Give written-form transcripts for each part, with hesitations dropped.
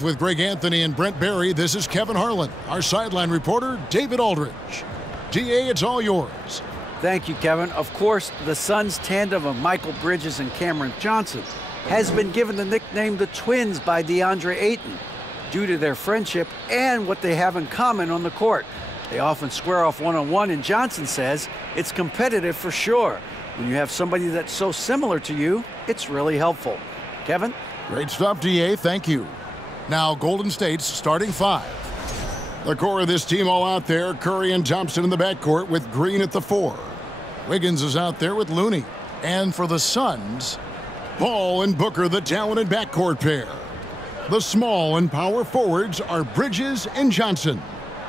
With Greg Anthony and Brent Barry, this is Kevin Harlan. Our sideline reporter, David Aldridge. DA, it's all yours. Thank you, Kevin. Of course, the Suns' tandem of Michael Bridges and Cameron Johnson has been given the nickname the Twins by DeAndre Ayton due to their friendship and what they have in common on the court. They often square off one-on-one, and Johnson says it's competitive for sure. When you have somebody that's so similar to you, it's really helpful. Kevin? Great stuff, DA. Thank you. Now, Golden State's starting five. The core of this team all out there, Curry and Thompson in the backcourt with Green at the 4. Wiggins is out there with Looney. And for the Suns, Paul and Booker, the talented backcourt pair. The small and power forwards are Bridges and Johnson.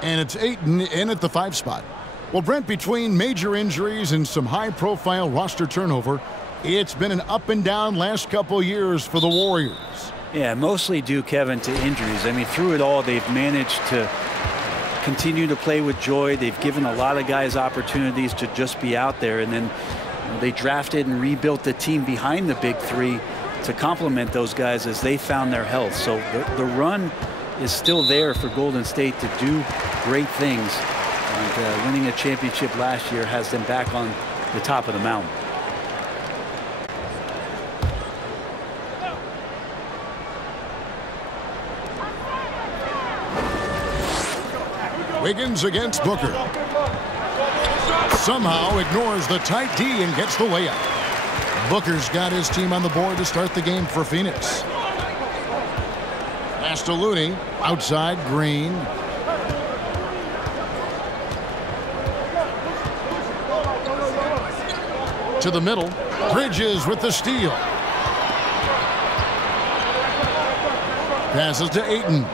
And it's Ayton in at the 5 spot. Well, Brent, between major injuries and some high-profile roster turnover, it's been an up-and-down last couple years for the Warriors. Yeah, mostly due, Kevin, to injuries. I mean, through it all, they've managed to continue to play with joy. They've given a lot of guys opportunities to just be out there. And then they drafted and rebuilt the team behind the big three to complement those guys as they found their health. So the run is still there for Golden State to do great things. And winning a championship last year has them back on the top of the mountain. Wiggins against Booker. Somehow ignores the tight D and gets the layup. Booker's got his team on the board to start the game for Phoenix. Pass to Looney. Outside, Green. To the middle. Bridges with the steal. Passes to Ayton.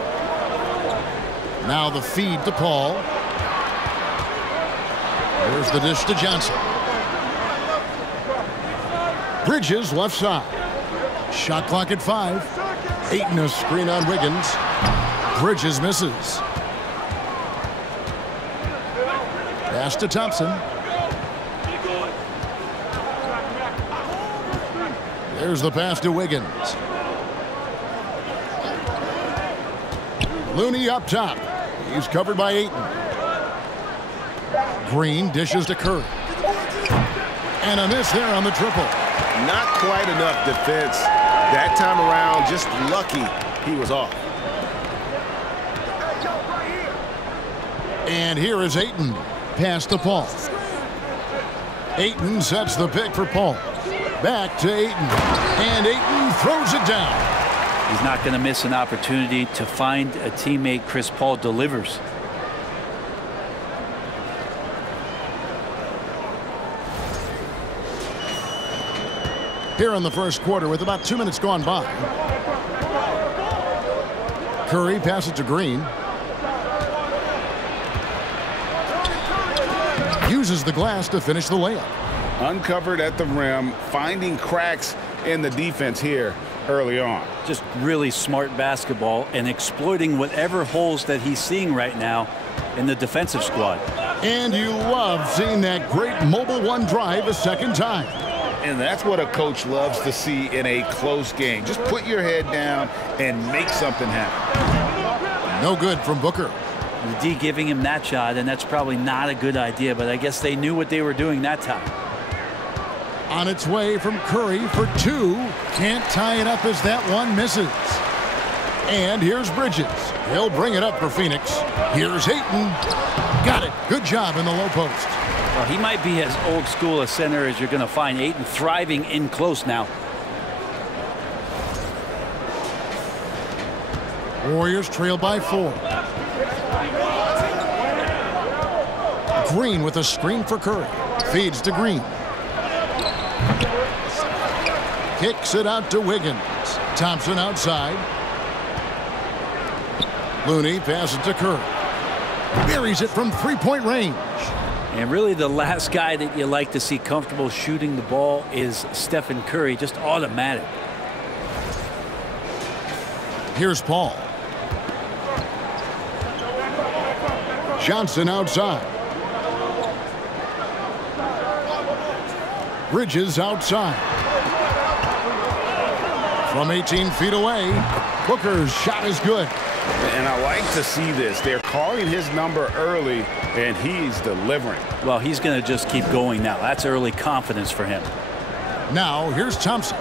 Now the feed to Paul. There's the dish to Johnson. Bridges left side. Shot clock at 5. Ayton a screen on Wiggins. Bridges misses. Pass to Thompson. There's the pass to Wiggins. Looney up top. He's covered by Ayton. Green dishes to Curry. And a miss there on the triple. Not quite enough defense. That time around, just lucky he was off. And here is Ayton. Pass to Paul. Ayton sets the pick for Paul. Back to Ayton. And Ayton throws it down. He's not going to miss an opportunity to find a teammate. Chris Paul delivers. Here in the first quarter with about 2 minutes gone by. Curry passes to Green. Uses the glass to finish the layup. Uncovered at the rim, finding cracks in the defense here early on. Just really smart basketball and exploiting whatever holes that he's seeing right now in the defensive squad. And you love seeing that great mobile one drive a second time. And that's what a coach loves to see in a close game. Just put your head down and make something happen. No good from Booker. The D giving him that shot, and that's probably not a good idea, but I guess they knew what they were doing that time. On its way from Curry for 2. Can't tie it up as that one misses. And here's Bridges. He'll bring it up for Phoenix. Here's Ayton. Got it. Good job in the low post. Well, he might be as old school a center as you're going to find. Ayton thriving in close now. Warriors trail by 4. Green with a screen for Curry. Feeds to Green. Kicks it out to Wiggins. Thompson outside. Looney passes to Curry. Buries it from three-point range. And really the last guy that you like to see comfortable shooting the ball is Stephen Curry. Just automatic. Here's Paul. Johnson outside. Bridges outside. From 18 feet away, Booker's shot is good. And I like to see this. They're calling his number early, and he's delivering. Well, he's going to just keep going now. That's early confidence for him. Now, here's Thompson.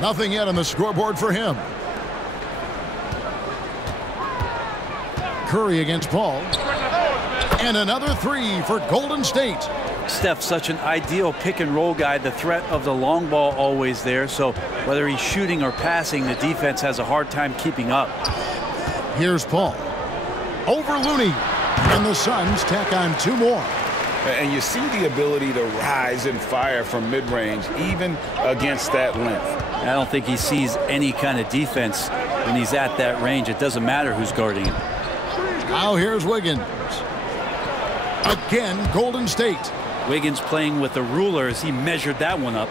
Nothing yet on the scoreboard for him. Curry against Paul. And another three for Golden State. Steph's such an ideal pick-and-roll guy. The threat of the long ball always there. So whether he's shooting or passing, the defense has a hard time keeping up. Here's Paul. Over Looney. And the Suns tack on two more. And you see the ability to rise and fire from mid-range, even against that length. I don't think he sees any kind of defense when he's at that range. It doesn't matter who's guarding him. Now here's Wiggins. Again, Golden State. Wiggins playing with the ruler as he measured that one up.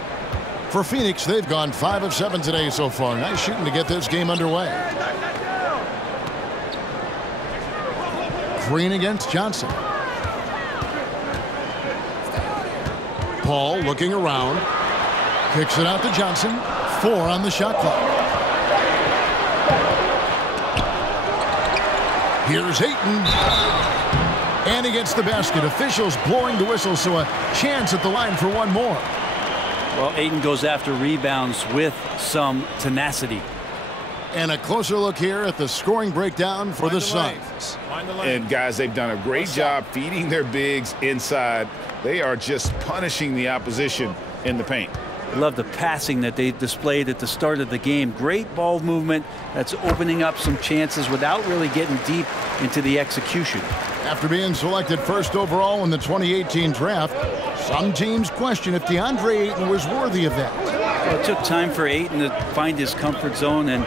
For Phoenix, they've gone 5 of 7 today so far. Nice shooting to get this game underway. Green against Johnson. Paul looking around. Kicks it out to Johnson. 4 on the shot clock. Here's Ayton. And he gets the basket. Officials blowing the whistle, so a chance at the line for one more. Well, Ayton goes after rebounds with some tenacity. And a closer look here at the scoring breakdown for the Suns. And guys, they've done a great job feeding their bigs inside. They are just punishing the opposition in the paint. I love the passing that they displayed at the start of the game. Great ball movement that's opening up some chances without really getting deep into the execution. After being selected first overall in the 2018 draft, some teams question if DeAndre Ayton was worthy of that. Well, it took time for Ayton to find his comfort zone and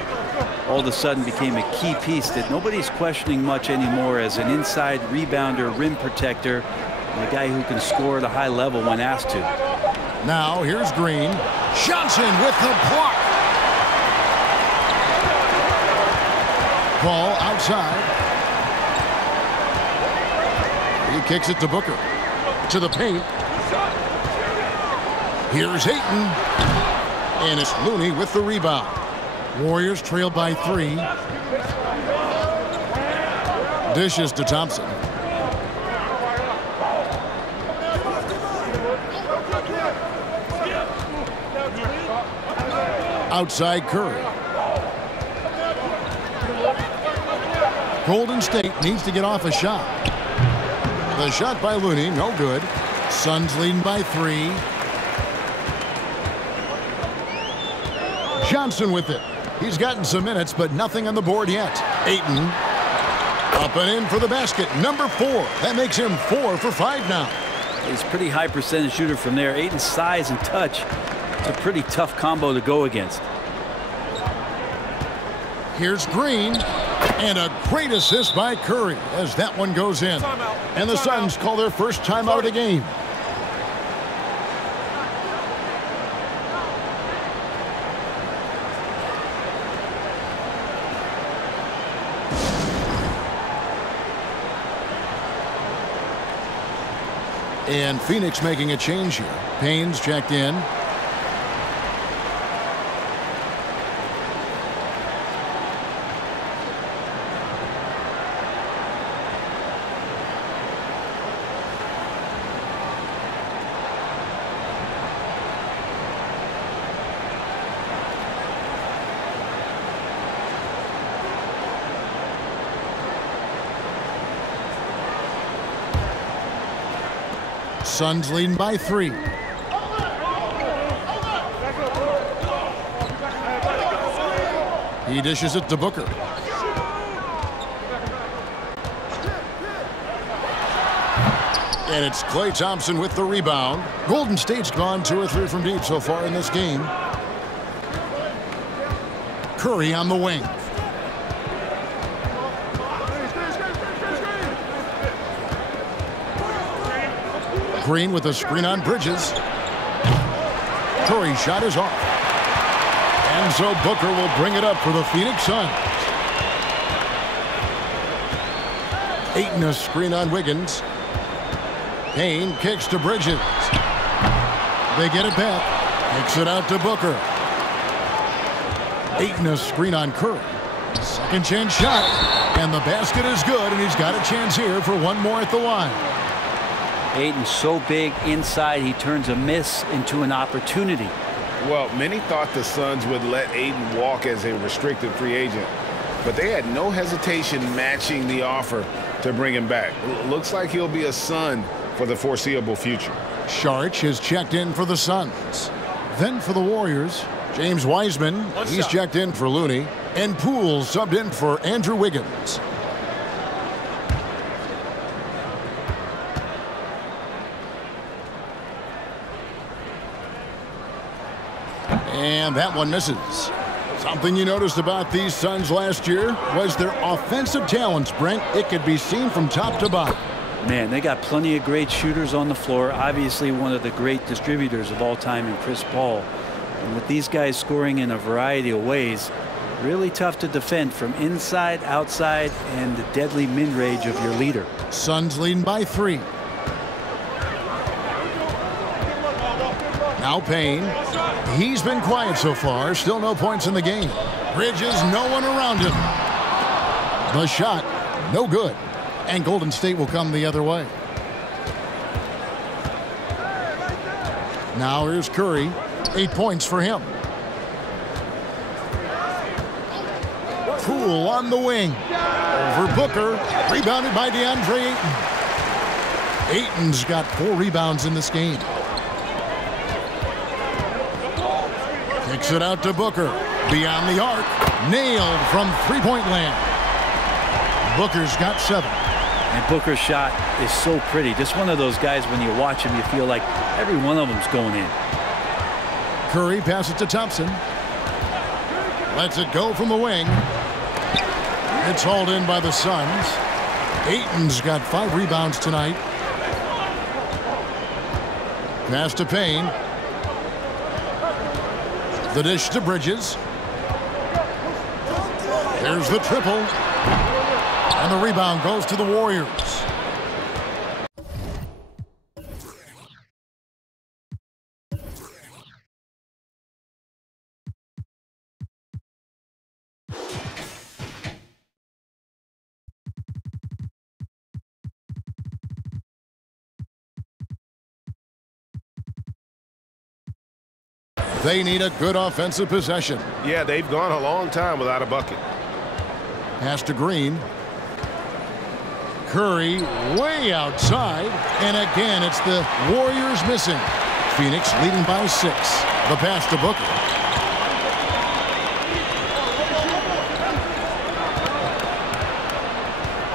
all of a sudden became a key piece that nobody's questioning much anymore as an inside rebounder, rim protector, and a guy who can score at a high level when asked to. Now here's Green. Johnson with the block. Ball outside. He kicks it to Booker. To the paint. Here's Ayton. And it's Looney with the rebound. Warriors trail by 3. Dishes to Thompson. Outside Curry. Golden State needs to get off a shot. The shot by Looney, no good. Suns leading by 3. Johnson with it. He's gotten some minutes, but nothing on the board yet. Ayton up and in for the basket. Number 4. That makes him 4 for 5 now. He's a pretty high percentage shooter from there. Ayton's size and touch. It's a pretty tough combo to go against. Here's Green. And a great assist by Curry as that one goes in. And the Suns call their first timeout of the game. And Phoenix making a change here. Payne's checked in. Suns leading by 3. He dishes it to Booker. And it's Klay Thompson with the rebound. Golden State's gone 2 or 3 from deep so far in this game. Curry on the wing. Green with a screen on Bridges. Curry's shot is off. And so Booker will bring it up for the Phoenix Suns. Ayton a screen on Wiggins. Payne kicks to Bridges. They get it back. Kicks it out to Booker. Ayton a screen on Curry. Second chance shot. And the basket is good, and he's got a chance here for one more at the line. Ayton's so big inside, he turns a miss into an opportunity. Well, many thought the Suns would let Ayton walk as a restricted free agent, but they had no hesitation matching the offer to bring him back. Looks like he'll be a Sun for the foreseeable future. Sharch has checked in for the Suns. Then for the Warriors, James Wiseman, he's checked in for Looney, and Poole subbed in for Andrew Wiggins. And that one misses. Something you noticed about these Suns last year was their offensive talents, Brent. It could be seen from top to bottom. Man, they got plenty of great shooters on the floor. Obviously, one of the great distributors of all time in Chris Paul. And with these guys scoring in a variety of ways, really tough to defend from inside, outside, and the deadly mid-range of your leader. Suns leading by 3. Now Payne. He's been quiet so far. Still no points in the game. Bridges, no one around him. The shot, no good. And Golden State will come the other way. Now here's Curry. 8 points for him. Poole on the wing. Over Booker. Rebounded by DeAndre Ayton. Ayton's got 4 rebounds in this game. Kicks it out to Booker. Beyond the arc. Nailed from three-point land. Booker's got 7. And Booker's shot is so pretty. Just one of those guys, when you watch him, you feel like every one of them's going in. Curry passes to Thompson. Lets it go from the wing. It's hauled in by the Suns. Ayton's got 5 rebounds tonight. Pass to Payne. The dish to Bridges. There's the triple. And the rebound goes to the Warriors. They need a good offensive possession. Yeah, they've gone a long time without a bucket. Pass to Green. Curry way outside. And again, it's the Warriors missing. Phoenix leading by 6. The pass to Booker.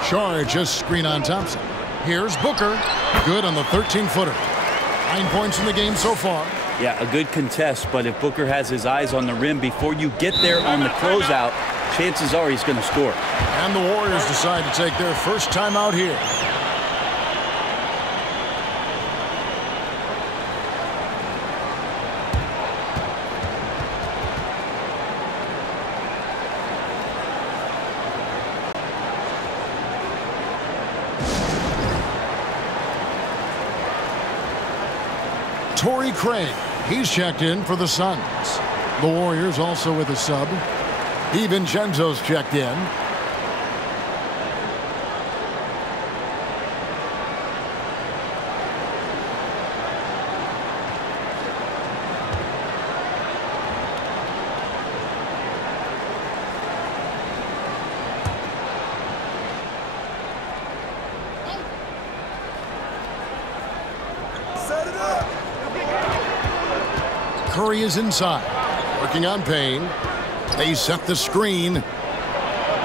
Charge a screen on Thompson. Here's Booker. Good on the 13-footer. 9 points in the game so far. Yeah, a good contest, but if Booker has his eyes on the rim before you get there on the closeout, chances are he's going to score. And the Warriors decide to take their first time out here. Torrey Craig. He's checked in for the Suns. The Warriors also with a sub. DiVincenzo's checked in. Curry is inside. Working on Payne. They set the screen.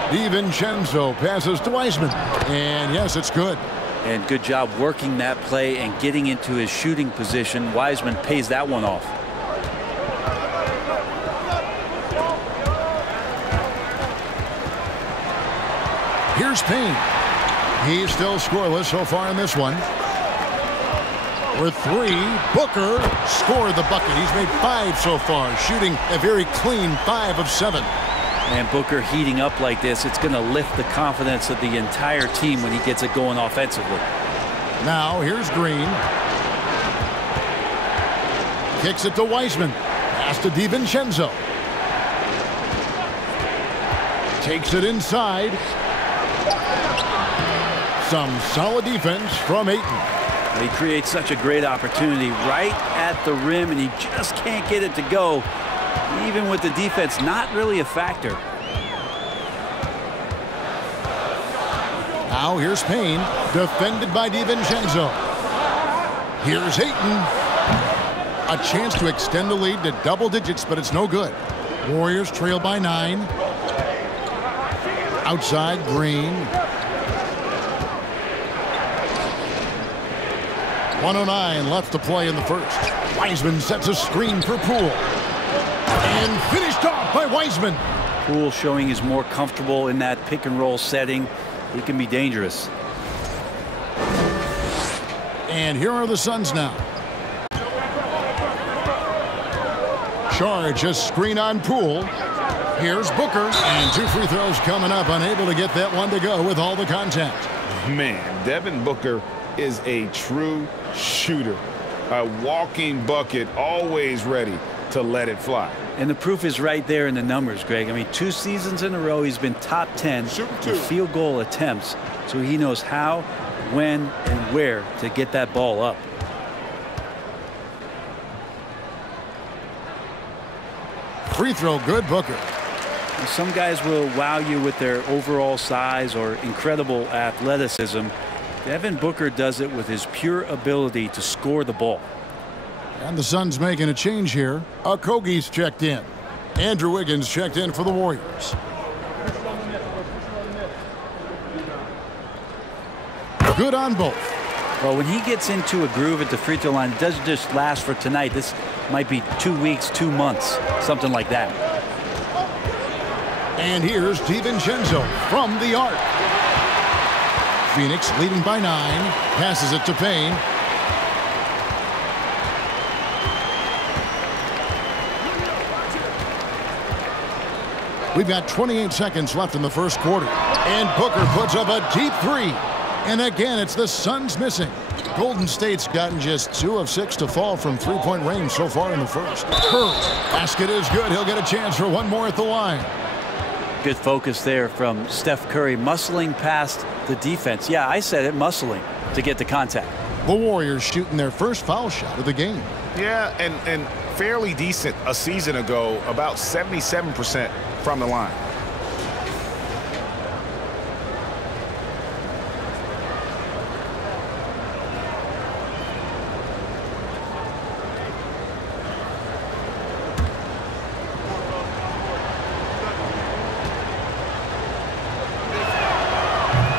DiVincenzo passes to Wiseman. And yes, it's good. And good job working that play and getting into his shooting position. Wiseman pays that one off. Here's Payne. He's still scoreless so far in this one. For 3, Booker scored the bucket. He's made 5 so far, shooting a very clean 5 of 7. And Booker heating up like this, it's going to lift the confidence of the entire team when he gets it going offensively. Now here's Green. Kicks it to Wiseman. Pass to DiVincenzo. Takes it inside. Some solid defense from Ayton. He creates such a great opportunity right at the rim, and he just can't get it to go. Even with the defense not really a factor. Now here's Payne, defended by DiVincenzo. Here's Ayton. A chance to extend the lead to double digits, but it's no good. Warriors trail by 9. Outside, Green. 1:09 left to play in the first. Wiseman sets a screen for Poole. And finished off by Wiseman. Poole showing he's more comfortable in that pick and roll setting. He can be dangerous. And here are the Suns now. Charge a screen on Poole. Here's Booker. And 2 free throws coming up. Unable to get that one to go with all the contact. Man, Devin Booker is a true shooter. A walking bucket, always ready to let it fly. And the proof is right there in the numbers, Greg. I mean, 2 seasons in a row, he's been top 10 in field goal attempts. So he knows how, when, and where to get that ball up. Free throw good, Booker. Some guys will wow you with their overall size or incredible athleticism. Devin Booker does it with his pure ability to score the ball. And the Suns making a change here. Okogie's checked in. Andrew Wiggins checked in for the Warriors. Good on both. Well, when he gets into a groove at the free throw line, it doesn't just last for tonight. This might be 2 weeks, 2 months, something like that. And here's DiVincenzo from the arc. Phoenix leading by 9. Passes it to Payne. We've got 28 seconds left in the first quarter. And Booker puts up a deep 3. And again, it's the Suns missing. Golden State's gotten just 2 of 6 to fall from three-point range so far in the first. Curry. Basket is good. He'll get a chance for one more at the line. Good focus there from Steph Curry, muscling past the defense. Yeah, I said it, muscling to get the contact. The Warriors shooting their first foul shot of the game. Yeah, and fairly decent a season ago, about 77% from the line.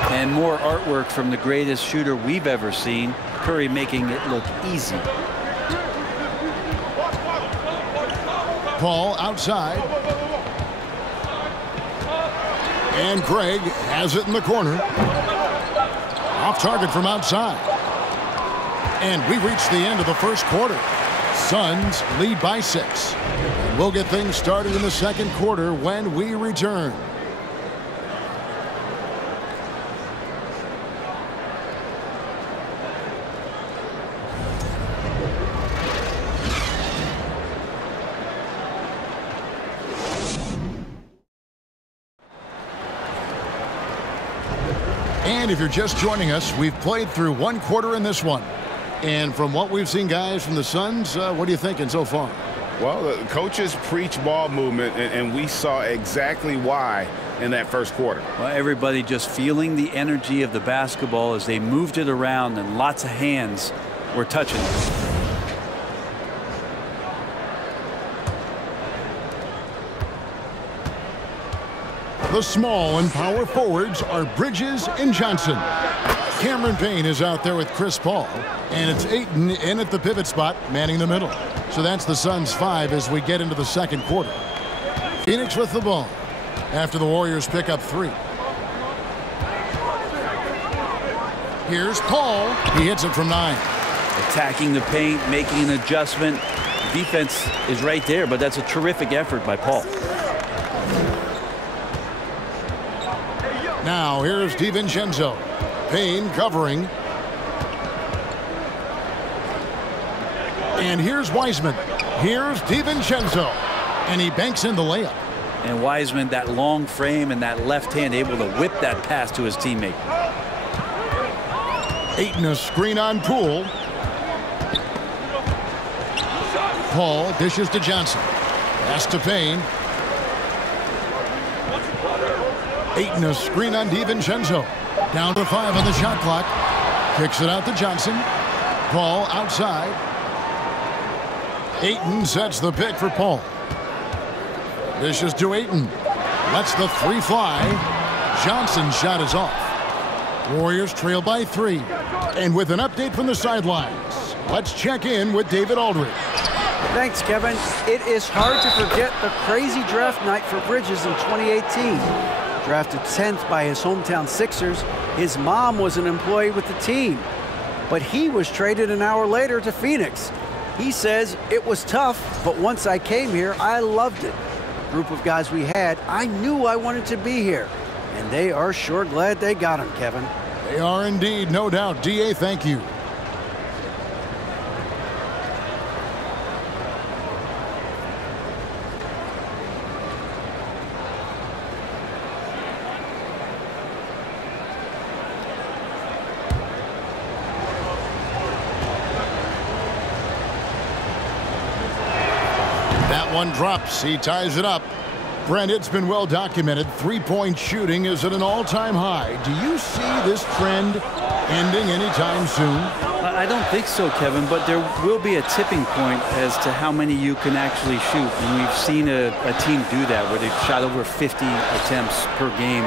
And more artwork from the greatest shooter we've ever seen. Curry making it look easy. Paul outside. And Craig has it in the corner. Off target from outside. And we reach the end of the first quarter. Suns lead by 6. And we'll get things started in the second quarter when we return. And if you're just joining us, we've played through one quarter in this one. And from what we've seen, guys, from the Suns, what are you thinking so far? Well, the coaches preach ball movement, and we saw exactly why in that first quarter. Well, everybody just feeling the energy of the basketball as they moved it around, and lots of hands were touching it. The small and power forwards are Bridges and Johnson. Cameron Payne is out there with Chris Paul. And it's Ayton in at the pivot spot, manning the middle. So that's the Suns' 5 as we get into the second quarter. Phoenix with the ball after the Warriors pick up 3. Here's Paul. He hits it from 9. Attacking the paint, making an adjustment. Defense is right there, but that's a terrific effort by Paul. Now here's DiVincenzo. Payne covering. And here's Wiseman. Here's DiVincenzo. And he banks in the layup. And Wiseman, that long frame and that left hand, able to whip that pass to his teammate. Ayton a screen on Poole. Paul dishes to Johnson. Pass to Payne. Ayton a screen on DiVincenzo. Down to 5 on the shot clock. Kicks it out to Johnson. Paul outside. Ayton sets the pick for Paul. Dishes to Ayton. Lets the 3 fly. Johnson's shot is off. Warriors trail by 3. And with an update from the sidelines, let's check in with David Aldridge. Thanks, Kevin. It is hard to forget the crazy draft night for Bridges in 2018. Drafted 10th by his hometown Sixers, his mom was an employee with the team. But he was traded an hour later to Phoenix. He says, it was tough, but once I came here, I loved it. Group of guys we had, I knew I wanted to be here. And they are sure glad they got him, Kevin. They are indeed, no doubt. D.A., thank you. That one drops. He ties it up. Brent, it's been well documented. Three-point shooting is at an all-time high. Do you see this trend ending anytime soon? I don't think so, Kevin, but there will be a tipping point as to how many you can actually shoot. And we've seen a team do that where they've shot over 50 attempts per game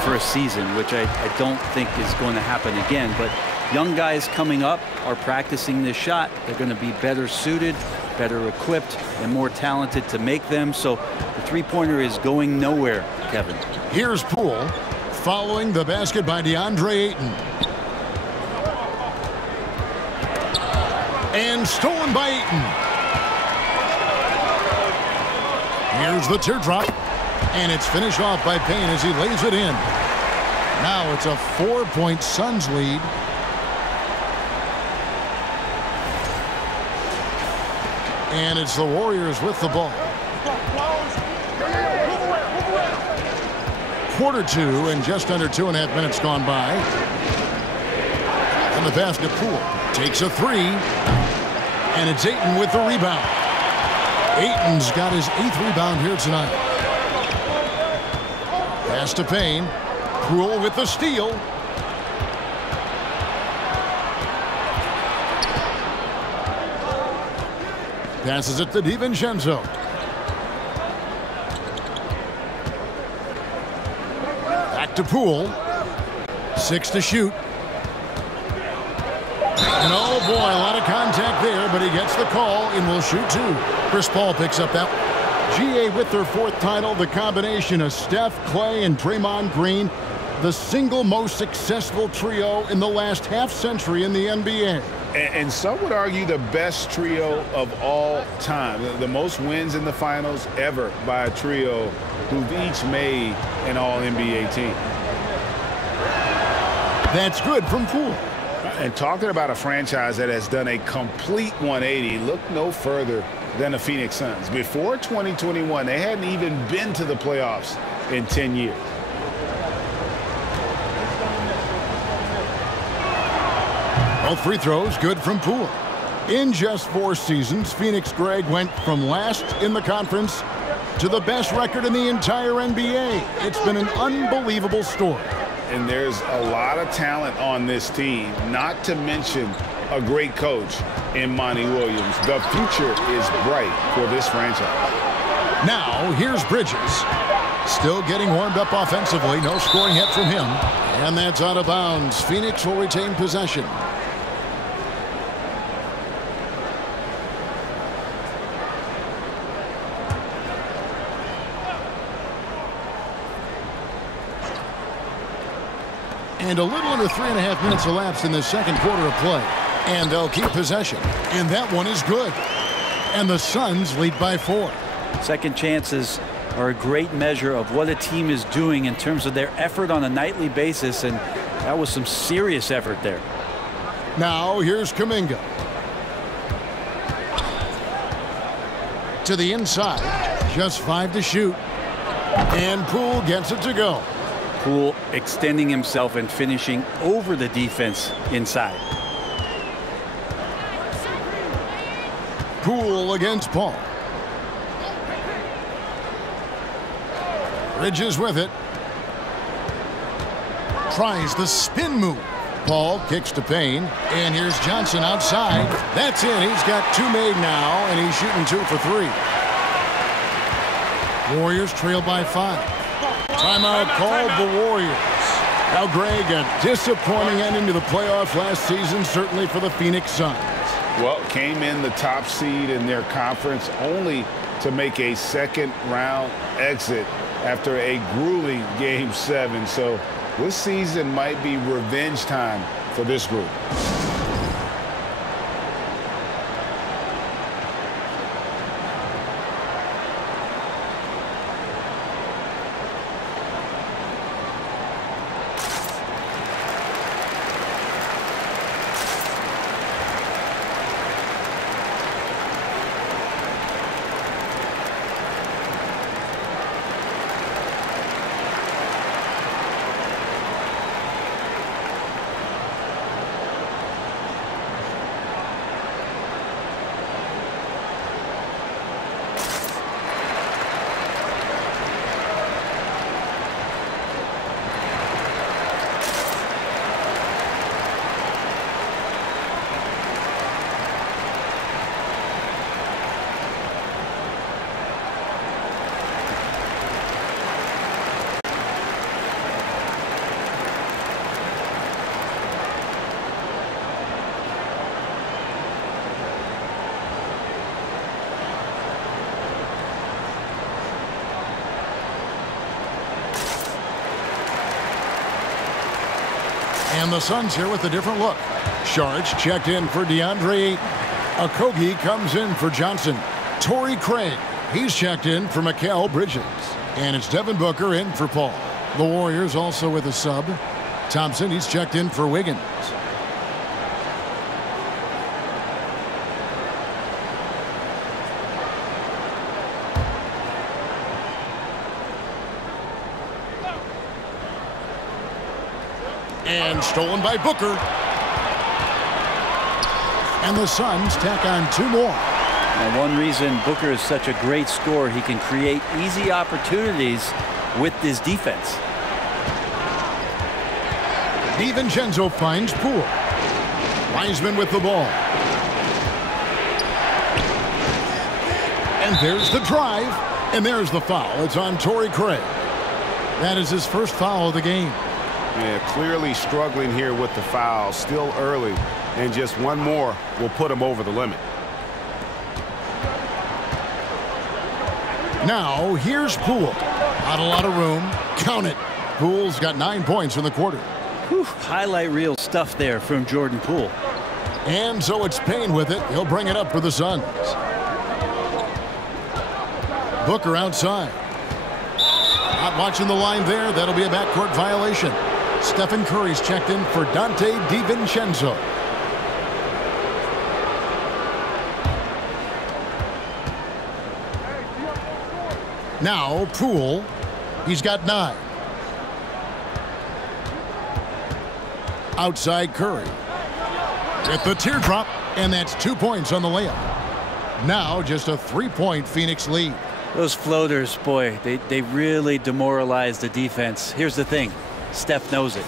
for a season, which I don't think is going to happen again. But young guys coming up are practicing this shot. They're going to be better suited, better equipped, and more talented to make them. So the three-pointer is going nowhere, Kevin. Here's Poole following the basket by DeAndre Ayton. And stolen by Ayton. Here's the teardrop. And it's finished off by Payne as he lays it in. Now it's a 4-point Suns lead. And it's the Warriors with the ball. Quarter 2 and just under 2.5 minutes gone by. And the pass to Poole. Takes a 3. And it's Ayton with the rebound. Ayton's got his 8th rebound here tonight. Pass to Payne. Poole with the steal. Passes it to DiVincenzo. Back to Poole. 6 to shoot. And oh boy, a lot of contact there, but he gets the call and will shoot 2. Chris Paul picks up that. GA with their 4th title, the combination of Steph, Clay, and Draymond Green, the single most successful trio in the last half-century in the NBA. And some would argue the best trio of all time. The most wins in the finals ever by a trio who've each made an all-NBA team. That's good from Poole. And talking about a franchise that has done a complete 180, look no further than the Phoenix Suns. Before 2021, they hadn't even been to the playoffs in 10 years. Both free throws good from Poole. In just 4 seasons, Phoenix, Greg, went from last in the conference to the best record in the entire NBA. It's been an unbelievable story. And there's a lot of talent on this team, not to mention a great coach in Monty Williams. The future is bright for this franchise. Now, here's Bridges. Still getting warmed up offensively. No scoring hit from him. And that's out of bounds. Phoenix will retain possession. And a little under 3.5 minutes elapsed in the second quarter of play. And they'll keep possession. And that one is good. And the Suns lead by 4. Second chances are a great measure of what a team is doing in terms of their effort on a nightly basis. And that was some serious effort there. Now here's Kuminga. To the inside. Just 5 to shoot. And Poole gets it to go. Poole extending himself and finishing over the defense inside. Poole against Paul. Bridges with it. Tries the spin move. Paul kicks to Payne. And here's Johnson outside. That's in. He's got 2 made now, and he's shooting 2 for 3. Warriors trail by 5. Timeout called the Warriors. Now, Greg, a disappointing ending to the playoffs last season, certainly for the Phoenix Suns. Well, came in the top seed in their conference only to make a second-round exit after a grueling Game 7. So this season might be revenge time for this group. And the Suns here with a different look. Sharge checked in for DeAndre Ayton. Okogie comes in for Johnson. Torrey Craig, he's checked in for Mikal Bridges. And it's Devin Booker in for Paul. The Warriors also with a sub. Thompson, he's checked in for Wiggins. And stolen by Booker. And the Suns tack on 2 more. And one reason Booker is such a great scorer, he can create easy opportunities with his defense. DiVincenzo finds Poole. Wiseman with the ball. And there's the drive. And there's the foul. It's on Torrey Craig. That is his first foul of the game. Yeah, clearly struggling here with the foul. Still early. And just one more will put him over the limit. Now, here's Poole. Not a lot of room. Count it. Poole's got 9 points in the quarter. Whew, highlight reel stuff there from Jordan Poole. And so it's Payne with it. He'll bring it up for the Suns. Booker outside. Not watching the line there. That'll be a backcourt violation. Stephen Curry's checked in for Dante DiVincenzo. Now Poole. He's got 9. Outside Curry. With the teardrop, and that's 2 points on the layup. Now just a 3-point Phoenix lead. Those floaters, boy, they really demoralize the defense. Here's the thing. Steph knows it.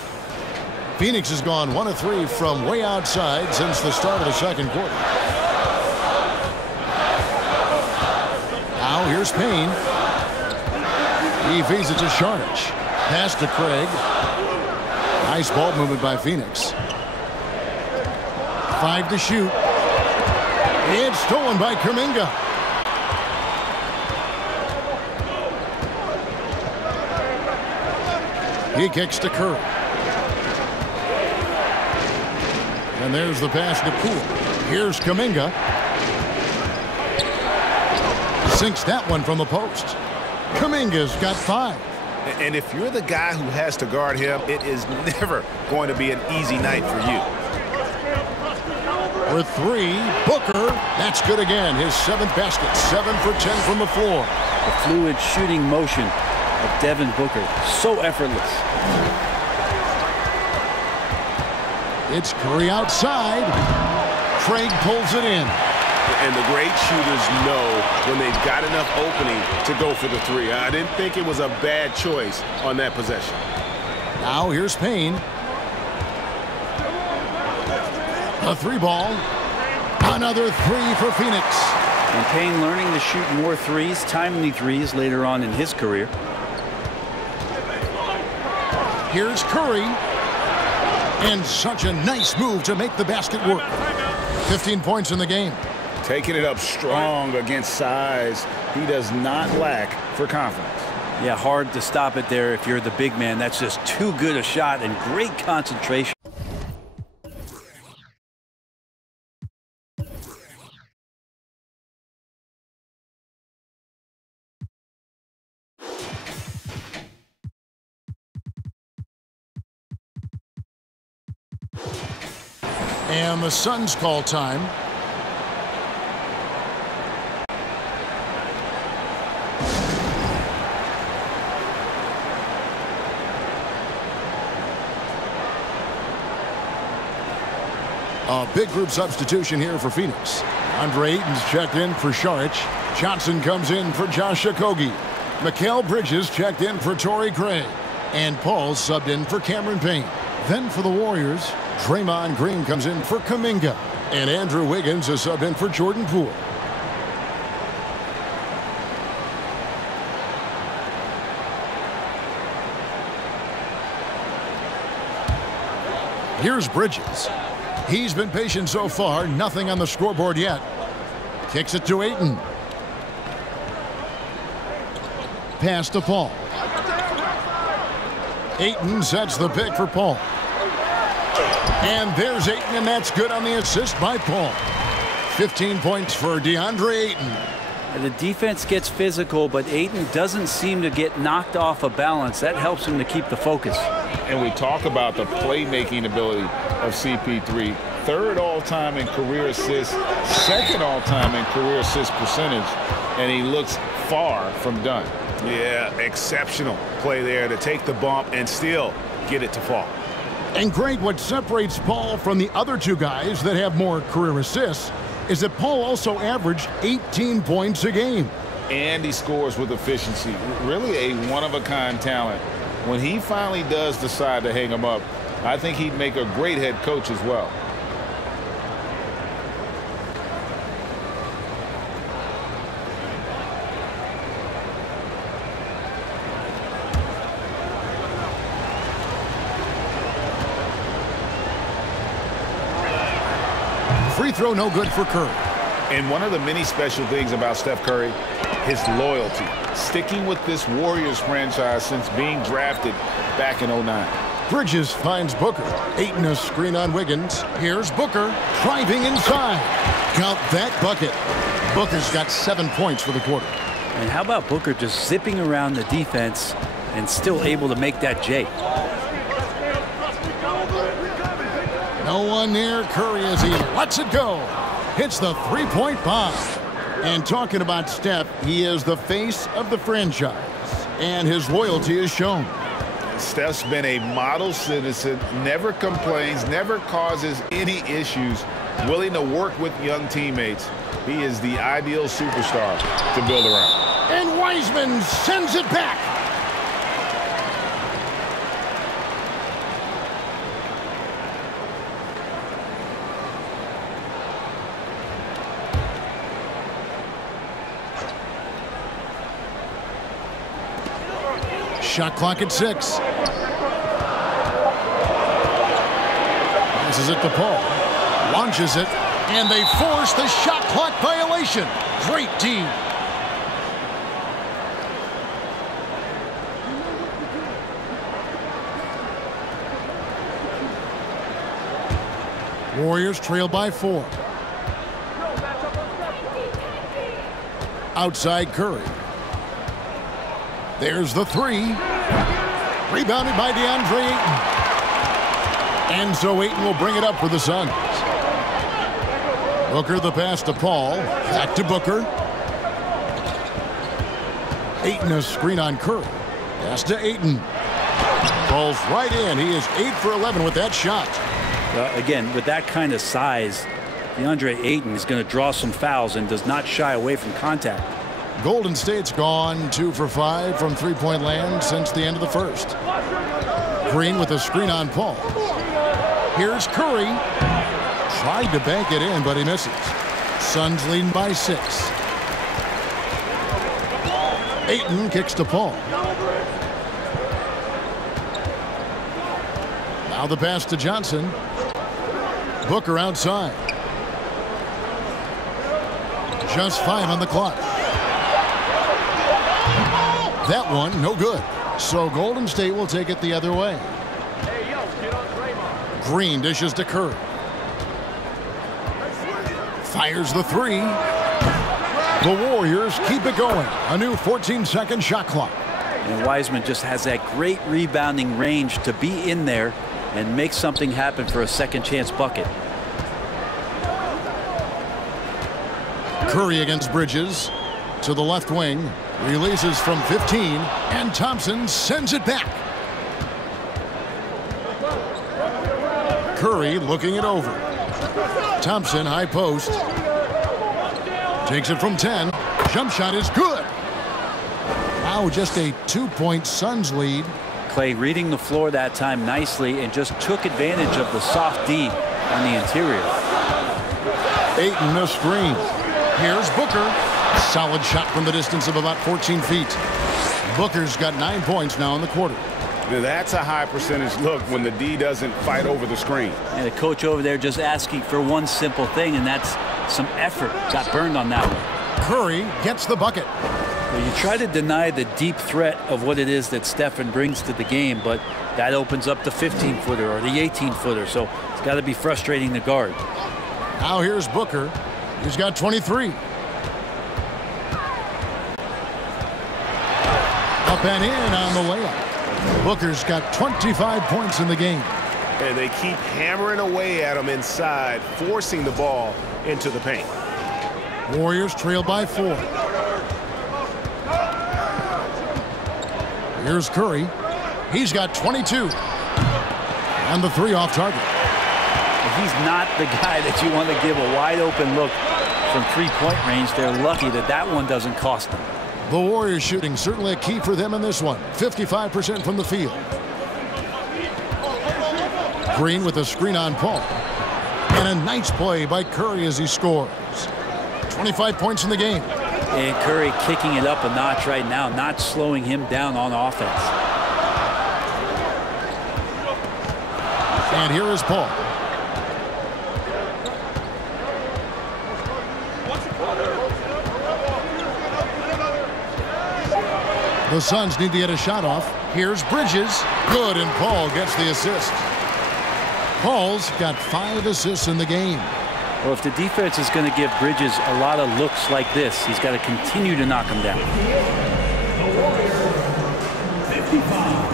Phoenix has gone 1 of 3 from way outside since the start of the second quarter. Now here's Payne. He feeds it to Sharge. Pass to Craig. Nice ball movement by Phoenix. 5 to shoot. It's stolen by Kuminga. He kicks to Curry. And there's the pass to Poole. Here's Kuminga. Sinks that one from the post. Kuminga's got 5. And if you're the guy who has to guard him, it is never going to be an easy night for you. For 3, Booker. That's good again. His 7th basket. 7 for 10 from the floor. The fluid shooting motion of Devin Booker. So effortless. It's Curry outside. Craig pulls it in. And the great shooters know when they've got enough opening to go for the three. I didn't think it was a bad choice on that possession. Now here's Payne. A three ball. Another three for Phoenix. And Payne learning to shoot more threes, timely threes later on in his career. Here's Curry. And such a nice move to make the basket work. 15 points in the game. Taking it up strong against size. He does not lack for confidence. Yeah, hard to stop it there if you're the big man. That's just too good a shot and great concentration. And the Suns call time. A big group substitution here for Phoenix. Andre Ayton's checked in for Saric. Johnson comes in for Josh Okogie. Mikal Bridges checked in for Torrey Craig. And Paul subbed in for Cameron Payne. Then for the Warriors, Draymond Green comes in for Kuminga. And Andrew Wiggins is subbed in for Jordan Poole. Here's Bridges. He's been patient so far, nothing on the scoreboard yet. Kicks it to Ayton. Pass to Paul. Ayton sets the pick for Paul. And there's Ayton, and that's good on the assist by Paul. 15 points for DeAndre Ayton. The defense gets physical, but Ayton doesn't seem to get knocked off of balance. That helps him to keep the focus. And we talk about the playmaking ability of CP3. Third all-time in career assists, second all-time in career assist percentage, and he looks far from done. Yeah, exceptional play there to take the bump and still get it to fall. And Greg, what separates Paul from the other two guys that have more career assists is that Paul also averaged 18 points a game. And he scores with efficiency. Really a one-of-a-kind talent. When he finally does decide to hang him up, I think he'd make a great head coach as well. Free throw no good for Curry. And one of the many special things about Steph Curry, his loyalty. Sticking with this Warriors franchise since being drafted back in '09. Bridges finds Booker. Ayton a screen on Wiggins. Here's Booker driving inside. Count that bucket. Booker's got 7 points for the quarter. And how about Booker just zipping around the defense and still able to make that J? No one near Curry as he lets it go. Hits the three-point bomb. And talking about Steph, he is the face of the franchise. And his loyalty is shown. Steph's been a model citizen, never complains, never causes any issues, willing to work with young teammates. He is the ideal superstar to build around. And Wiseman sends it back. Shot clock at 6. Passes it to Paul. Launches it. And they force the shot clock violation. Great team. Warriors trail by 4. Outside Curry. There's the three. Rebounded by DeAndre Ayton. And so Ayton will bring it up for the Suns. Booker the pass to Paul. Back to Booker. Ayton a screen on Curry. Pass to Ayton. Falls right in. He is 8 for 11 with that shot. Again, with that kind of size, DeAndre Ayton is going to draw some fouls and does not shy away from contact. Golden State's gone 2 for 5 from three-point land since the end of the first. Green with a screen on Paul. Here's Curry. Tried to bank it in, but he misses. Suns leading by 6. Ayton kicks to Paul. Now the pass to Johnson. Booker outside. Just 5 on the clock. That one, no good. So Golden State will take it the other way. Green dishes to Curry. Fires the 3. The Warriors keep it going. A new 14-second shot clock. And Wiseman just has that great rebounding range to be in there and make something happen for a second chance bucket. Curry against Bridges. To the left wing. Releases from 15. And Thompson sends it back. Curry looking it over. Thompson high post. Takes it from 10. Jump shot is good. Now just a 2-point Suns lead. Clay reading the floor that time nicely and just took advantage of the soft D on the interior. Ayton the screen. Here's Booker. Solid shot from the distance of about 14 feet. Booker's got 9 points now in the quarter. That's a high percentage look when the D doesn't fight over the screen. And the coach over there just asking for one simple thing, and that's some effort. Got burned on that one. Curry gets the bucket. Well, you try to deny the deep threat of what it is that Stephen brings to the game, but that opens up the 15-footer or the 18-footer, so it's got to be frustrating to guard. Now here's Booker. He's got 23. Up and in on the layup. Booker's got 25 points in the game. And they keep hammering away at him inside, forcing the ball into the paint. Warriors trail by 4. Here's Curry. He's got 22. And the 3 off target. He's not the guy that you want to give a wide open look from three-point range. They're lucky that that one doesn't cost them. The Warriors shooting certainly a key for them in this one. 55% from the field. Green with a screen on Paul. And a nice play by Curry as he scores. 25 points in the game. And Curry kicking it up a notch right now, not slowing him down on offense. And here is Paul. The Suns need to get a shot off. Here's Bridges. Good, and Paul gets the assist. Paul's got 5 assists in the game. Well, if the defense is going to give Bridges a lot of looks like this, he's got to continue to knock them down. The Warriors, 55.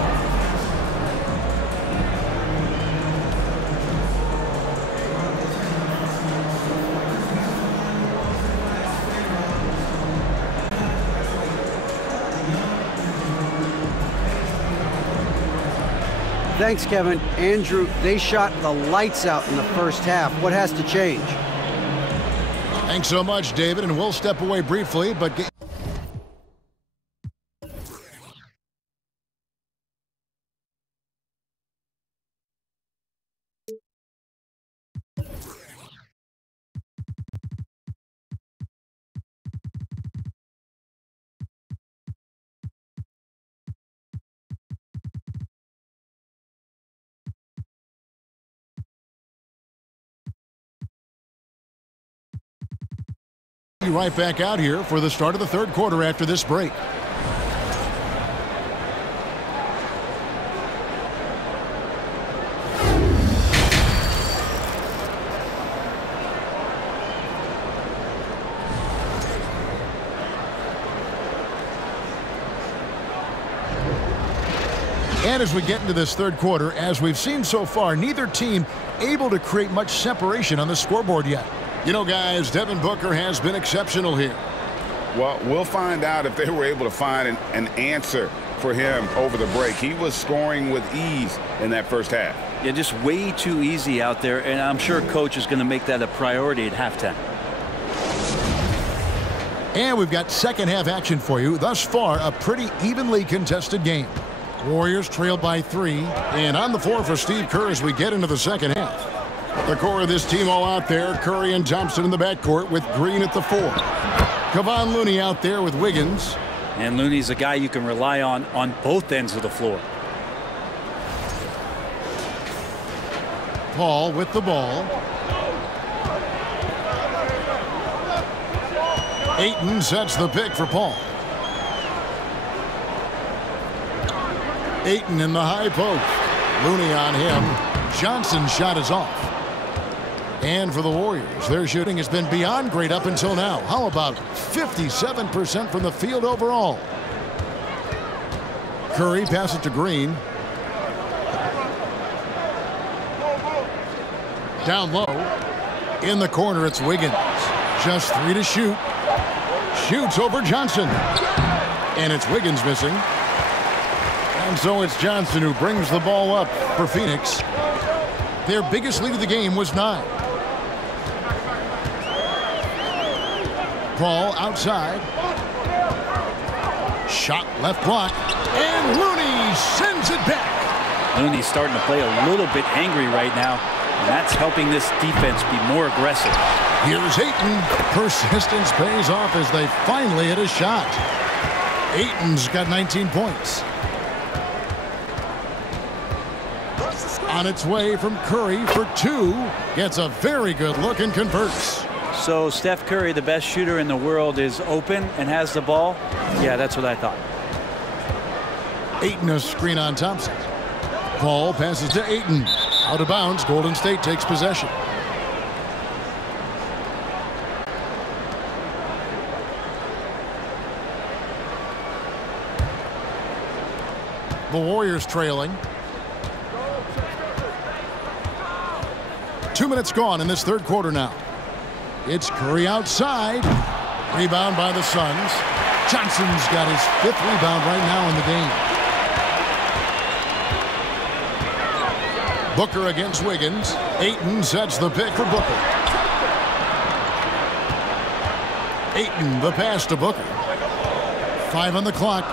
Thanks, Kevin. Andrew, they shot the lights out in the first half. What has to change? Thanks so much, David, and we'll step away briefly, but... right back out here for the start of the third quarter after this break. And as we get into this third quarter, as we've seen so far, neither team able to create much separation on the scoreboard yet. You know, guys, Devin Booker has been exceptional here. Well, we'll find out if they were able to find an answer for him over the break. He was scoring with ease in that first half. Yeah, just way too easy out there, and I'm sure coach is going to make that a priority at halftime. And we've got second half action for you. Thus far, a pretty evenly contested game. Warriors trail by 3, and on the floor for Steve Kerr as we get into the second half. The core of this team all out there. Curry and Thompson in the backcourt with Green at the 4. Kevon Looney out there with Wiggins. And Looney's a guy you can rely on both ends of the floor. Paul with the ball. Ayton sets the pick for Paul. Ayton in the high post. Looney on him. Johnson's shot is off. And for the Warriors, their shooting has been beyond great up until now. How about 57% from the field overall? Curry passes it to Green. Down low. In the corner, it's Wiggins. Just 3 to shoot. Shoots over Johnson. And it's Wiggins missing. And so it's Johnson who brings the ball up for Phoenix. Their biggest lead of the game was 9. Paul outside. Shot left block. And Looney sends it back. Looney's starting to play a little bit angry right now, and that's helping this defense be more aggressive. Here's Ayton. Persistence pays off as they finally hit a shot. Ayton's got 19 points. On its way from Curry for 2. Gets a very good look and converts. So Steph Curry, the best shooter in the world, is open and has the ball? Yeah, that's what I thought. Ayton a screen on Thompson. Paul passes to Ayton. Out of bounds. Golden State takes possession. The Warriors trailing. 2 minutes gone in this third quarter now. It's Curry outside. Rebound by the Suns. Johnson's got his 5th rebound right now in the game. Booker against Wiggins. Ayton sets the pick for Booker. Ayton, the pass to Booker. 5 on the clock.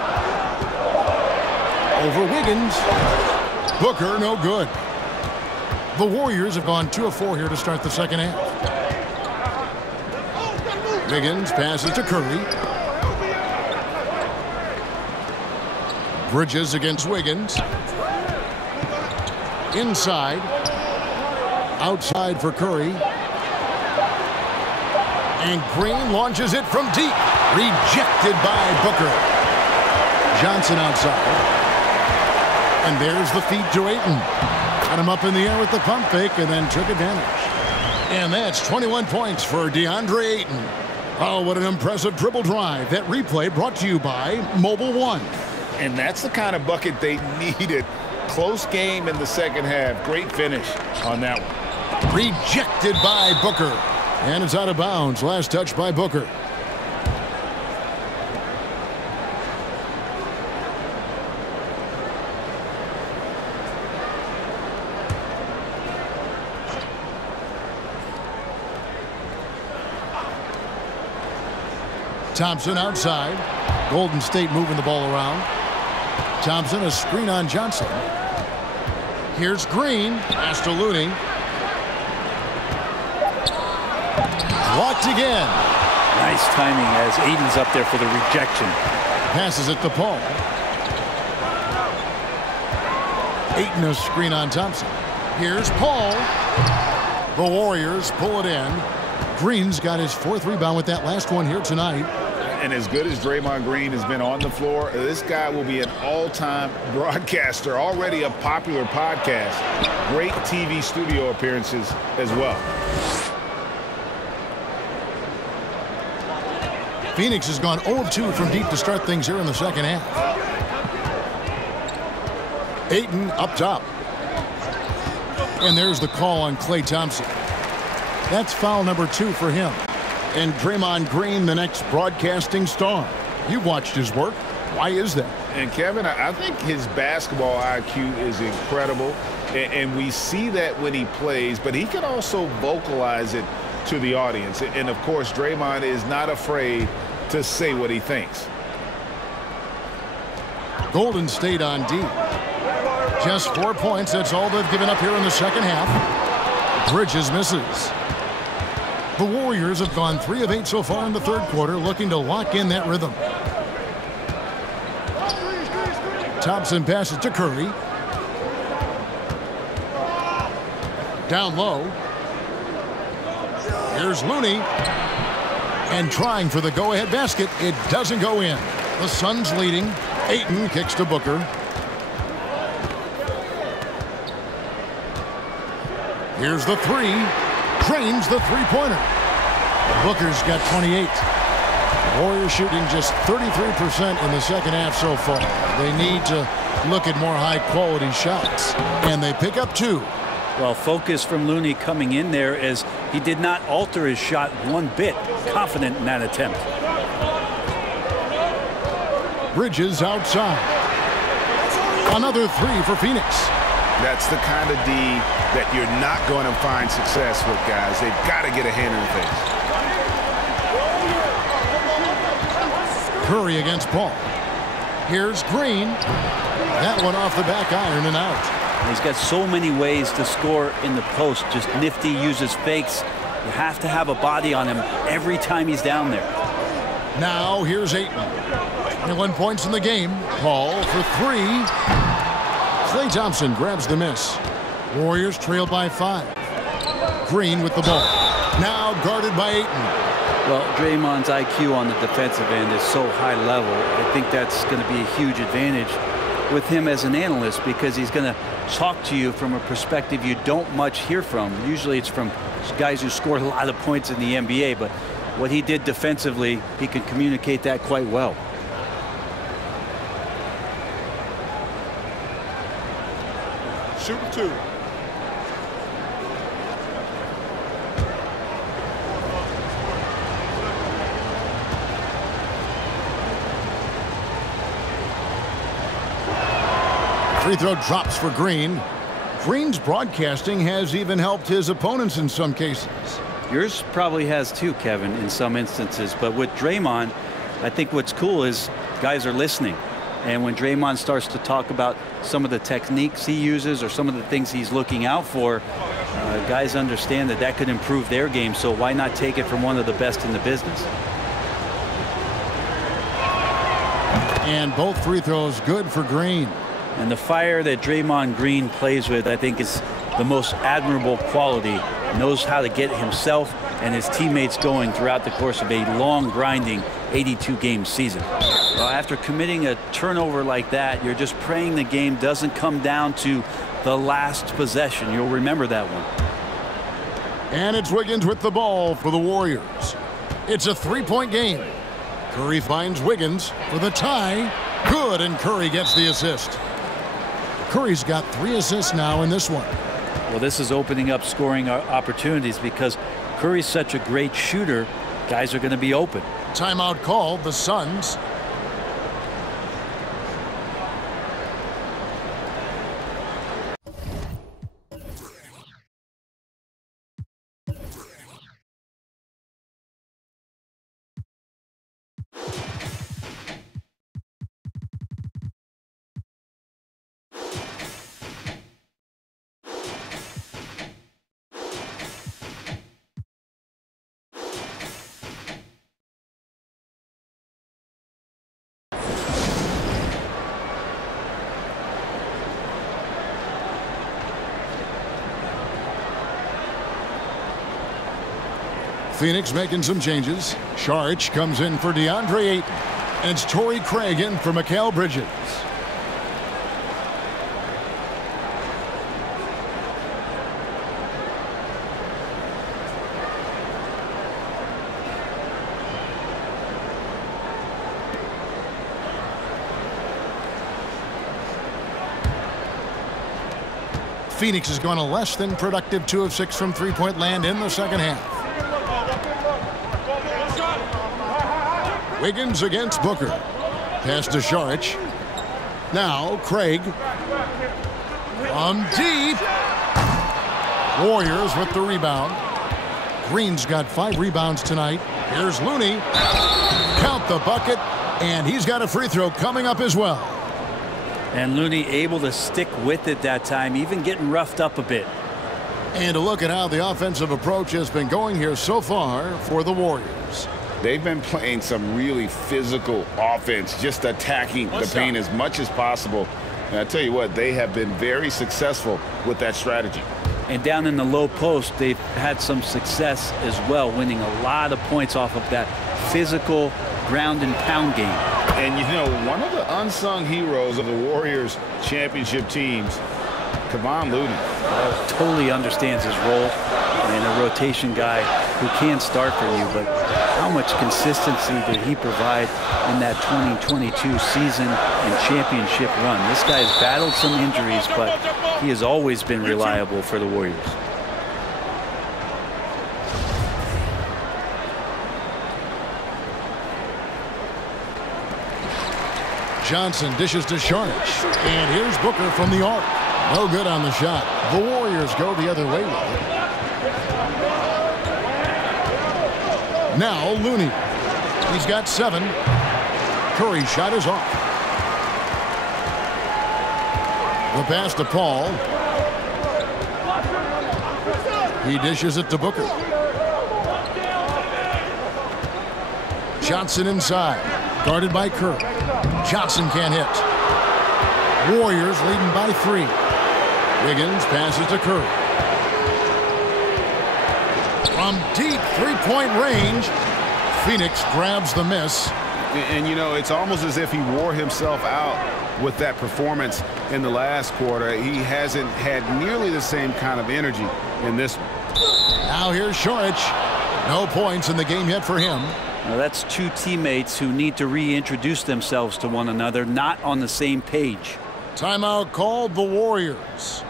Over Wiggins. Booker, no good. The Warriors have gone 2 of 4 here to start the second half. Wiggins passes to Curry. Bridges against Wiggins. Inside. Outside for Curry. And Green launches it from deep. Rejected by Booker. Johnson outside. And there's the feed to Ayton. Got him up in the air with the pump fake and then took advantage. And that's 21 points for DeAndre Ayton. Oh, what an impressive dribble drive. That replay brought to you by Mobile One. And that's the kind of bucket they needed. Close game in the second half. Great finish on that one. Rejected by Booker. And it's out of bounds. Last touch by Booker. Thompson outside. Golden State moving the ball around. Thompson a screen on Johnson. Here's Green. Pass to Looney. Blocked again. Nice timing as Ayton's up there for the rejection. Passes it to Paul. Ayton a screen on Thompson. Here's Paul. The Warriors pull it in. Green's got his 4th rebound with that last one here tonight. And as good as Draymond Green has been on the floor, this guy will be an all-time broadcaster, already a popular podcast. Great TV studio appearances as well. Phoenix has gone 0 of 2 from deep to start things here in the second half. Ayton up top. And there's the call on Klay Thompson. That's foul number 2 for him. And Draymond Green, the next broadcasting star. You've watched his work. Why is that? And Kevin, I think his basketball IQ is incredible. And we see that when he plays, but he can also vocalize it to the audience. And, of course, Draymond is not afraid to say what he thinks. Golden State on D. Just 4 points. That's all they've given up here in the second half. Bridges misses. The Warriors have gone 3 of 8 so far in the third quarter, looking to lock in that rhythm. Thompson passes to Curry. Down low. Here's Looney. And trying for the go-ahead basket. It doesn't go in. The Suns leading. Ayton kicks to Booker. Here's the three. Drains the three-pointer. Booker's got 28. Warriors shooting just 33% in the second half so far. They need to look at more high-quality shots. And they pick up 2. Well, focus from Looney coming in there as he did not alter his shot one bit. Confident in that attempt. Bridges outside. Another 3 for Phoenix. That's the kind of D that you're not going to find success with, guys. They've got to get a hand in the face. Curry against Paul. Here's Green. That one off the back iron and out. He's got so many ways to score in the post. Just nifty, uses fakes. You have to have a body on him every time he's down there. Now here's Ayton. 21 points in the game. Paul for 3. Klay Thompson grabs the miss. Warriors trail by 5. Green with the ball. Now guarded by Ayton. Well, Draymond's IQ on the defensive end is so high level. I think that's going to be a huge advantage with him as an analyst because he's going to talk to you from a perspective you don't much hear from. Usually it's from guys who scored a lot of points in the NBA, but what he did defensively, he can communicate that quite well. Shooting 2. Free throw drops for Green. Green's broadcasting has even helped his opponents in some cases. Yours probably has too, Kevin, in some instances. But with Draymond, I think what's cool is guys are listening. And when Draymond starts to talk about some of the techniques he uses or some of the things he's looking out for, guys understand that that could improve their game. So why not take it from one of the best in the business? And both free throws good for Green. And the fire that Draymond Green plays with, I think, is the most admirable quality. Knows how to get himself and his teammates going throughout the course of a long, grinding 82-game season. Well, after committing a turnover like that, you're just praying the game doesn't come down to the last possession. You'll remember that one. And it's Wiggins with the ball for the Warriors. It's a 3-point game. Curry finds Wiggins for the tie. Good, and Curry gets the assist. Curry's got 3 assists now in this one. Well, this is opening up scoring opportunities because Curry's such a great shooter. Guys are going to be open. Timeout called, the Suns. Phoenix making some changes. Saric comes in for DeAndre Ayton. And it's Torrey Craig in for Mikal Bridges. Phoenix has gone a less than productive 2 of 6 from three-point land in the second half. Wiggins against Booker. Pass to Saric. Now, Craig. From deep. Warriors with the rebound. Green's got 5 rebounds tonight. Here's Looney. Count the bucket. And he's got a free throw coming up as well. And Looney able to stick with it that time, even getting roughed up a bit. And a look at how the offensive approach has been going here so far for the Warriors. They've been playing some really physical offense, just attacking the paint as much as possible. And I tell you what, they have been very successful with that strategy. And down in the low post, they've had some success as well, winning a lot of points off of that physical ground and pound game. And you know, one of the unsung heroes of the Warriors championship teams, Kevon Looney. Totally understands his role, and a rotation guy who can start for you, but how much consistency did he provide in that 2022 season and championship run? This guy's battled some injuries, but he has always been reliable for the Warriors. Johnson dishes to Sharnish. And here's Booker from the arc. No good on the shot. The Warriors go the other way with it. Now Looney. He's got 7. Curry's shot is off. The pass to Paul. He dishes it to Booker. Johnson inside. Guarded by Curry. Johnson can't hit. Warriors leading by 3. Wiggins passes to Curry. From deep three-point range, Phoenix grabs the miss. And, you know, it's almost as if he wore himself out with that performance in the last quarter. He hasn't had nearly the same kind of energy in this one. Now here's Sharnish. No points in the game yet for him. Now that's 2 teammates who need to reintroduce themselves to one another, not on the same page. Timeout called the Warriors.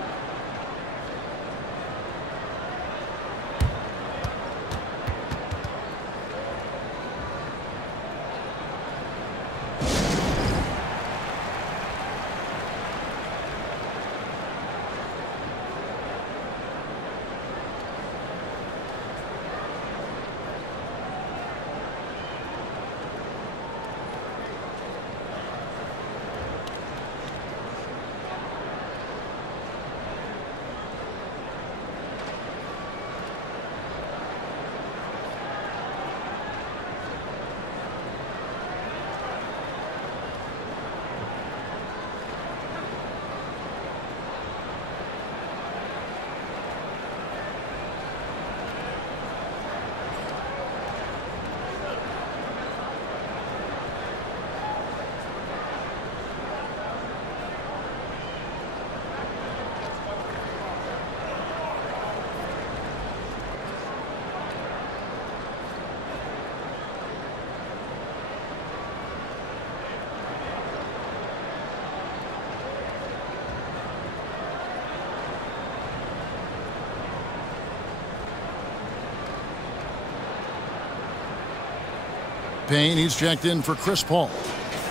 Payne, he's checked in for Chris Paul.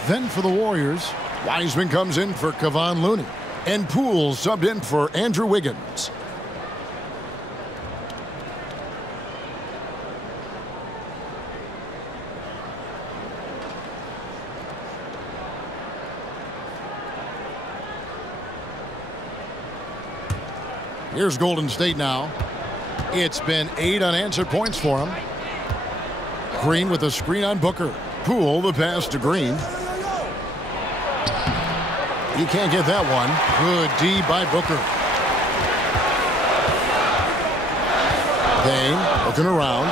Then for the Warriors, Wiseman comes in for Kevon Looney. And Poole subbed in for Andrew Wiggins. Here's Golden State now. It's been 8 unanswered points for him. Green with a screen on Booker. Poole the pass to Green. He can't get that one. Good D by Booker. Payne looking around.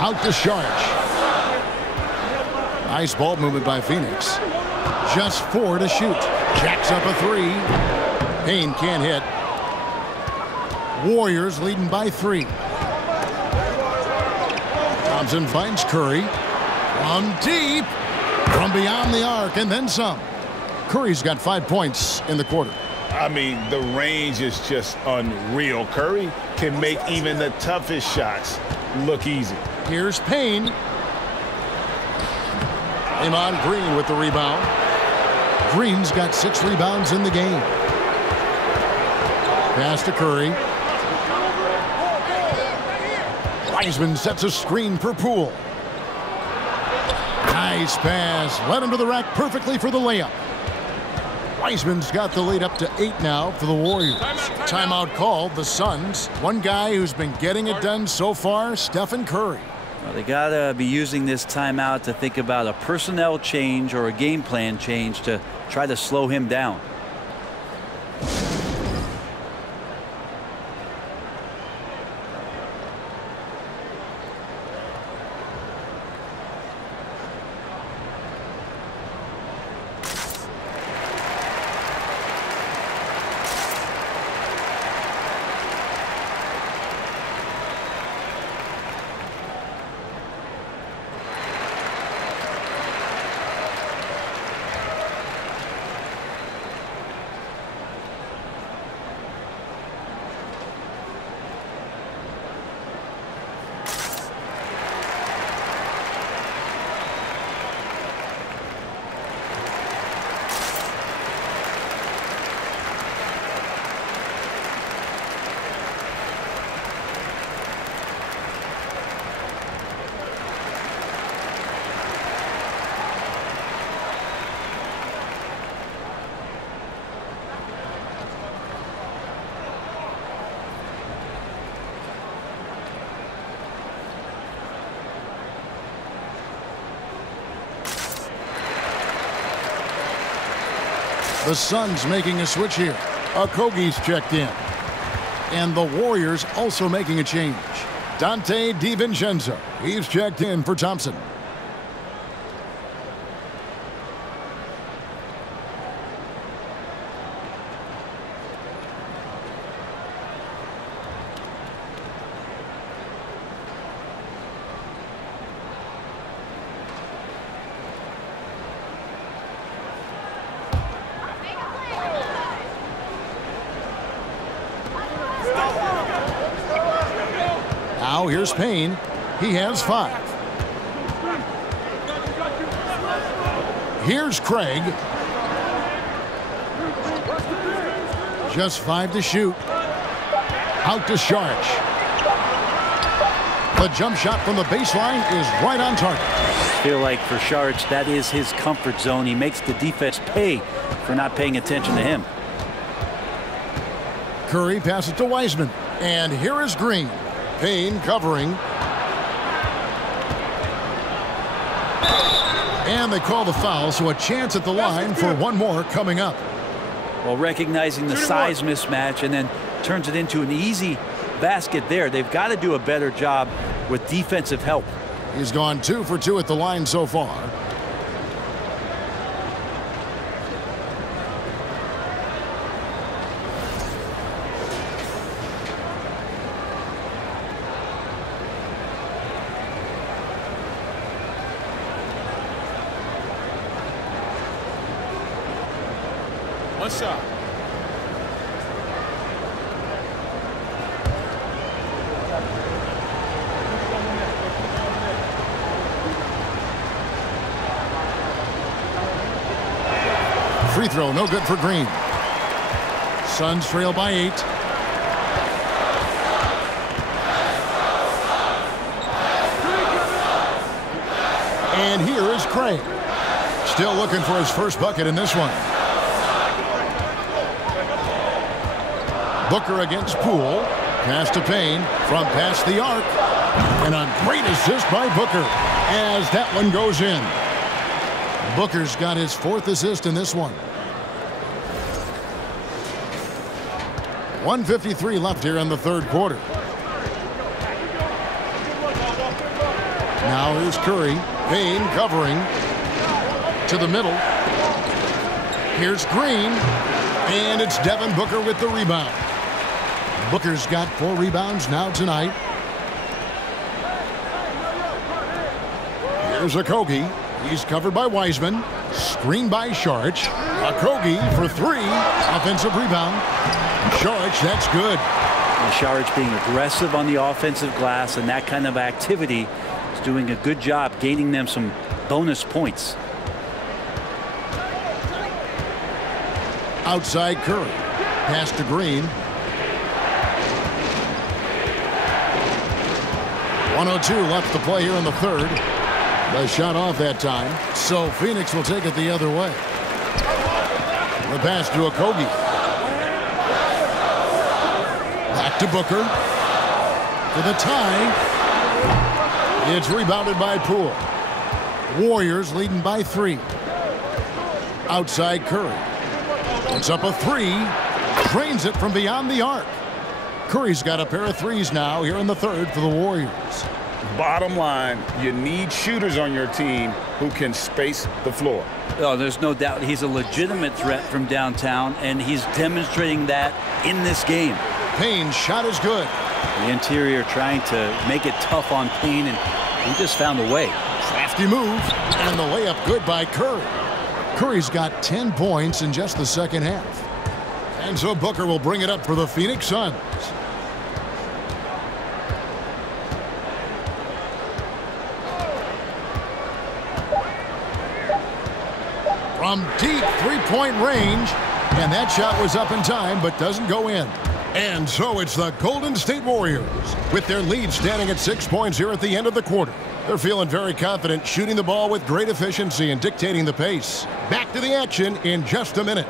Out to Sharnish. Nice ball movement by Phoenix. Just 4 to shoot. Jacks up a 3. Payne can't hit. Warriors leading by 3. Thompson finds Curry. From deep. From beyond the arc and then some. Curry's got 5 points in the quarter. I mean, the range is just unreal. Curry can make even the toughest shots look easy. Here's Payne. Draymond Green with the rebound. Green's got 6 rebounds in the game. Pass to Curry. Wiseman sets a screen for Poole. Nice pass. Led him to the rack perfectly for the layup. Wiseman's got the lead up to 8 now for the Warriors. Timeout called. The Suns. One guy who's been getting it done so far, Stephen Curry. Well, they got to be using this timeout to think about a personnel change or a game plan change to try to slow him down. The Suns making a switch here. Okogie's checked in. And the Warriors also making a change. Dante DiVincenzo. He's checked in for Thompson. Now here's Payne. He has 5. Here's Craig. Just 5 to shoot. Out to Sharch. The jump shot from the baseline is right on target. I feel like for Sharch, that is his comfort zone. He makes the defense pay for not paying attention to him. Curry passes to Wiseman. And here is Green. Payne covering. And they call the foul, so a chance at the line for one more coming up. Well, recognizing the size mismatch and then turns it into an easy basket there. They've got to do a better job with defensive help. He's gone 2 for 2 at the line so far. One shot. Free throw, no good for Green. Suns trail by 8. And here is Craig. Still looking for his first bucket in this one. Booker against Poole. Pass to Payne from past the arc. And a great assist by Booker as that one goes in. Booker's got his 4th assist in this one. 1:53 left here in the 3rd quarter. Now here's Curry. Payne covering to the middle. Here's Green. And it's Devin Booker with the rebound. Booker's got 4 rebounds now tonight. Here's Okogie. He's covered by Wiseman. Screened by Sharch. Okogie for 3. Offensive rebound. Sharch, that's good. And Sharch being aggressive on the offensive glass, and that kind of activity is doing a good job gaining them some bonus points. Outside Curry. Pass to Green. 1:02 left to play here in the third. The shot off that time. So Phoenix will take it the other way. The pass to Okogie. Back to Booker. For the tie. It's rebounded by Poole. Warriors leading by 3. Outside Curry. Puts up a 3. Drains it from beyond the arc. Curry's got a pair of threes now here in the third for the Warriors. Bottom line, you need shooters on your team who can space the floor. Oh, there's no doubt he's a legitimate threat from downtown, and he's demonstrating that in this game. Payne's shot is good. The interior trying to make it tough on Payne, and he just found a way. Crafty move, and the layup good by Curry. Curry's got 10 points in just the second half. And so Booker will bring it up for the Phoenix Suns. From deep three-point range, and that shot was up in time but doesn't go in. And so it's the Golden State Warriors with their lead standing at 6 points here at the end of the quarter. They're feeling very confident, shooting the ball with great efficiency and dictating the pace. Back to the action in just a minute.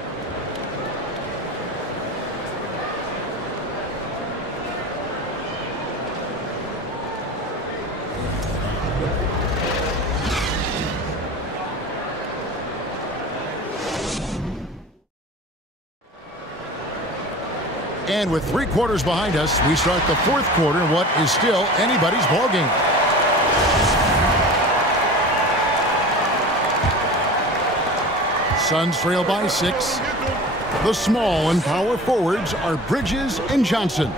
And with 3 quarters behind us, we start the fourth quarter in what is still anybody's ballgame. Suns trail by 6. The small and power forwards are Bridges and Johnson.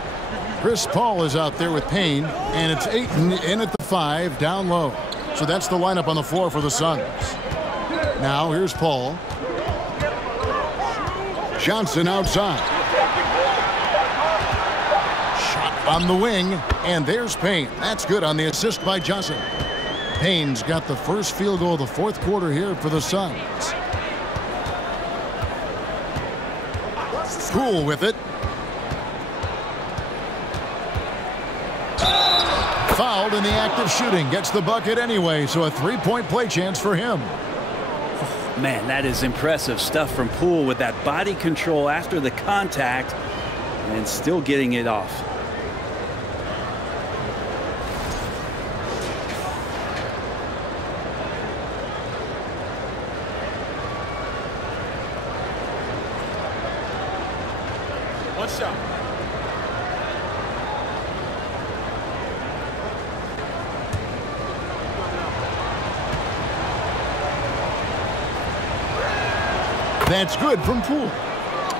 Chris Paul is out there with Payne, and it's Ayton in at the 5 down low. So that's the lineup on the floor for the Suns. Now here's Paul. Johnson outside. On the wing, and there's Payne. That's good on the assist by Johnson. Payne's got the first field goal of the fourth quarter here for the Suns. Poole with it. Fouled in the act of shooting. Gets the bucket anyway, so a 3-point play chance for him. Man, that is impressive stuff from Poole with that body control after the contact and still getting it off. One shot. That's good from Poole.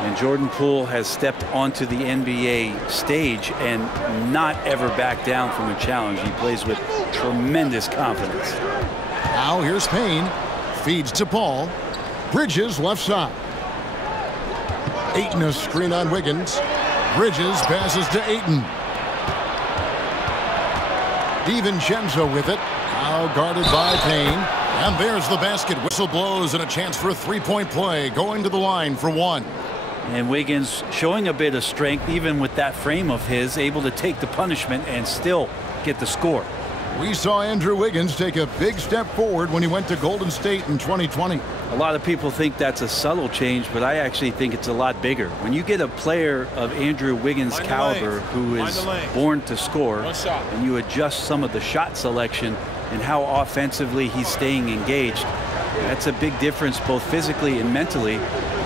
And Jordan Poole has stepped onto the NBA stage and not ever backed down from a challenge. He plays with tremendous confidence. Now here's Payne. Feeds to Paul. Bridges left side. Ayton a screen on Wiggins. Bridges passes to Ayton. DiVincenzo with it. Now guarded by Payne. And there's the basket. Whistle blows and a chance for a 3-point play. Going to the line for 1. And Wiggins showing a bit of strength even with that frame of his, able to take the punishment and still get the score. We saw Andrew Wiggins take a big step forward when he went to Golden State in 2020. A lot of people think that's a subtle change, but I actually think it's a lot bigger. When you get a player of Andrew Wiggins' caliber who is born to score, and you adjust some of the shot selection and how offensively he's staying engaged, that's a big difference both physically and mentally.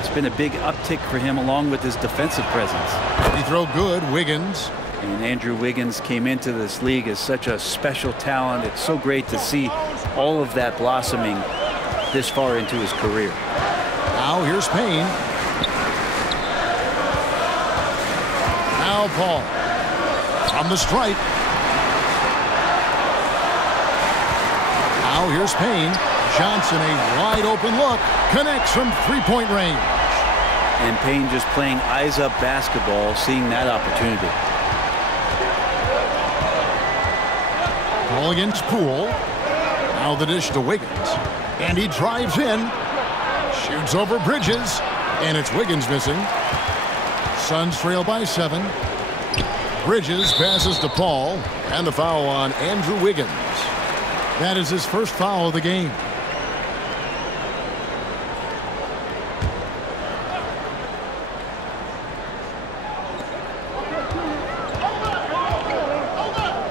It's been a big uptick for him along with his defensive presence. He throw good, Wiggins. And Andrew Wiggins came into this league as such a special talent. It's so great to see all of that blossoming this far into his career. Now here's Payne. Now Paul. From the stripe. Now here's Payne. Johnson, a wide open look. Connects from 3-point range. And Payne just playing eyes-up basketball, seeing that opportunity. Ball against Poole. Now the dish to Wiggins. And he drives in. It's over Bridges, and it's Wiggins missing. Suns trail by 7. Bridges passes to Paul, and the foul on Andrew Wiggins. That is his first foul of the game.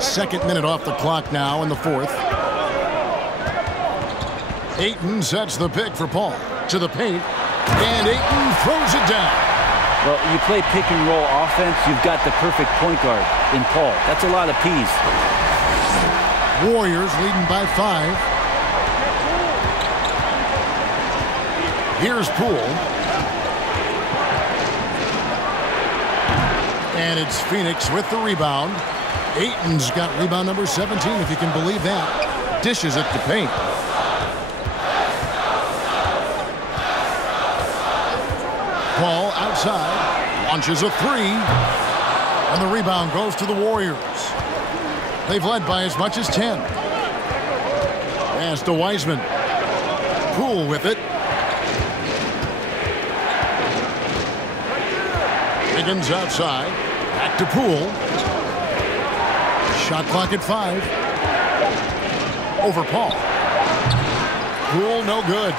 Second minute off the clock now in the fourth. Ayton sets the pick for Paul. To the paint, and Ayton throws it down. Well, you play pick and roll offense, you've got the perfect point guard in Paul. That's a lot of P's. Warriors leading by 5. Here's Poole. And it's Phoenix with the rebound. Ayton's got rebound number 17, if you can believe that. Dishes it to paint. Paul outside, launches a 3. And the rebound goes to the Warriors. They've led by as much as 10. Pass to Wiseman. Poole with it. Wiggins outside. Back to Poole. Shot clock at 5. Over Paul. Poole no good.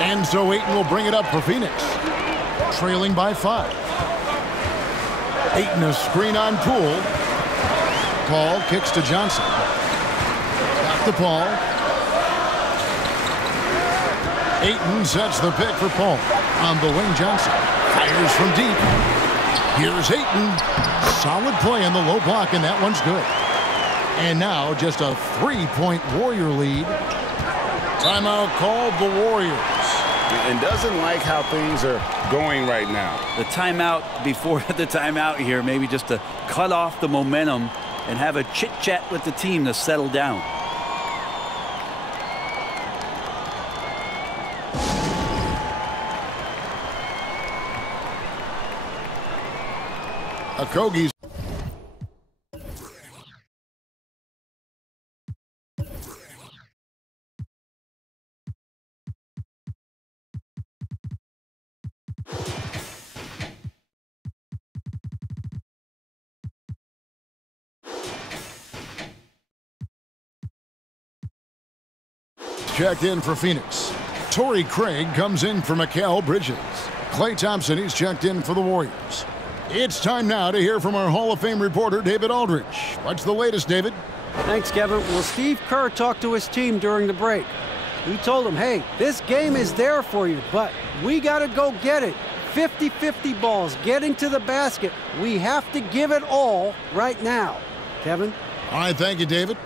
And so Ayton will bring it up for Phoenix. Trailing by 5. Ayton a screen on Poole. Paul kicks to Johnson. Back to Paul. Ayton sets the pick for Paul. On the wing, Johnson fires from deep. Here's Ayton. Solid play in the low block, and that one's good. And now just a 3-point Warrior lead. Timeout called the Warriors. And doesn't like how things are going right now. The timeout before the timeout here, maybe just to cut off the momentum and have a chit-chat with the team to settle down. Okogie's checked in for Phoenix. Torrey Craig comes in for Mikal Bridges. Klay Thompson, he's checked in for the Warriors. It's time now to hear from our Hall of Fame reporter, David Aldridge. What's the latest, David? Thanks, Kevin. Well, Steve Kerr talked to his team during the break. He told them, hey, this game is there for you, but we got to go get it. 50-50 balls, getting to the basket. We have to give it all right now. Kevin? All right, thank you, David.